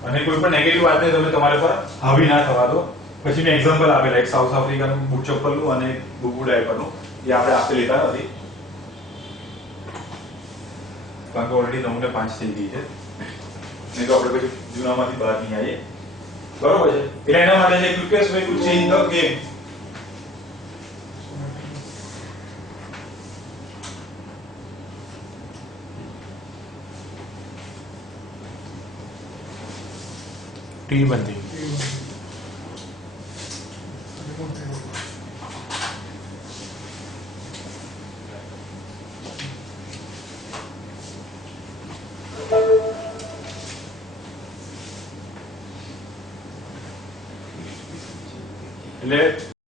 અને કોઈ પણ નેગેટિવ વાતને તમે તમારા પર હાવી ના થવા દો. પછી મેં એક્ઝામ્પલ આપેલા, એક સાઉથ આફ્રિકાનું બૂટ ચપ્પલનું અને એક બુબુ ડાયપરનું. એ આપણે આપે લેતા નથી, કારણ કે ઓલરેડી 9 ને 5 થઈ ગઈ છે, નહીં તો આપણે પછી જૂનામાંથી બહાર નહીં આવીએ. બરોબર છે. એટલે એના માટે છે quickest way to change the game. ટી બંધી એટલે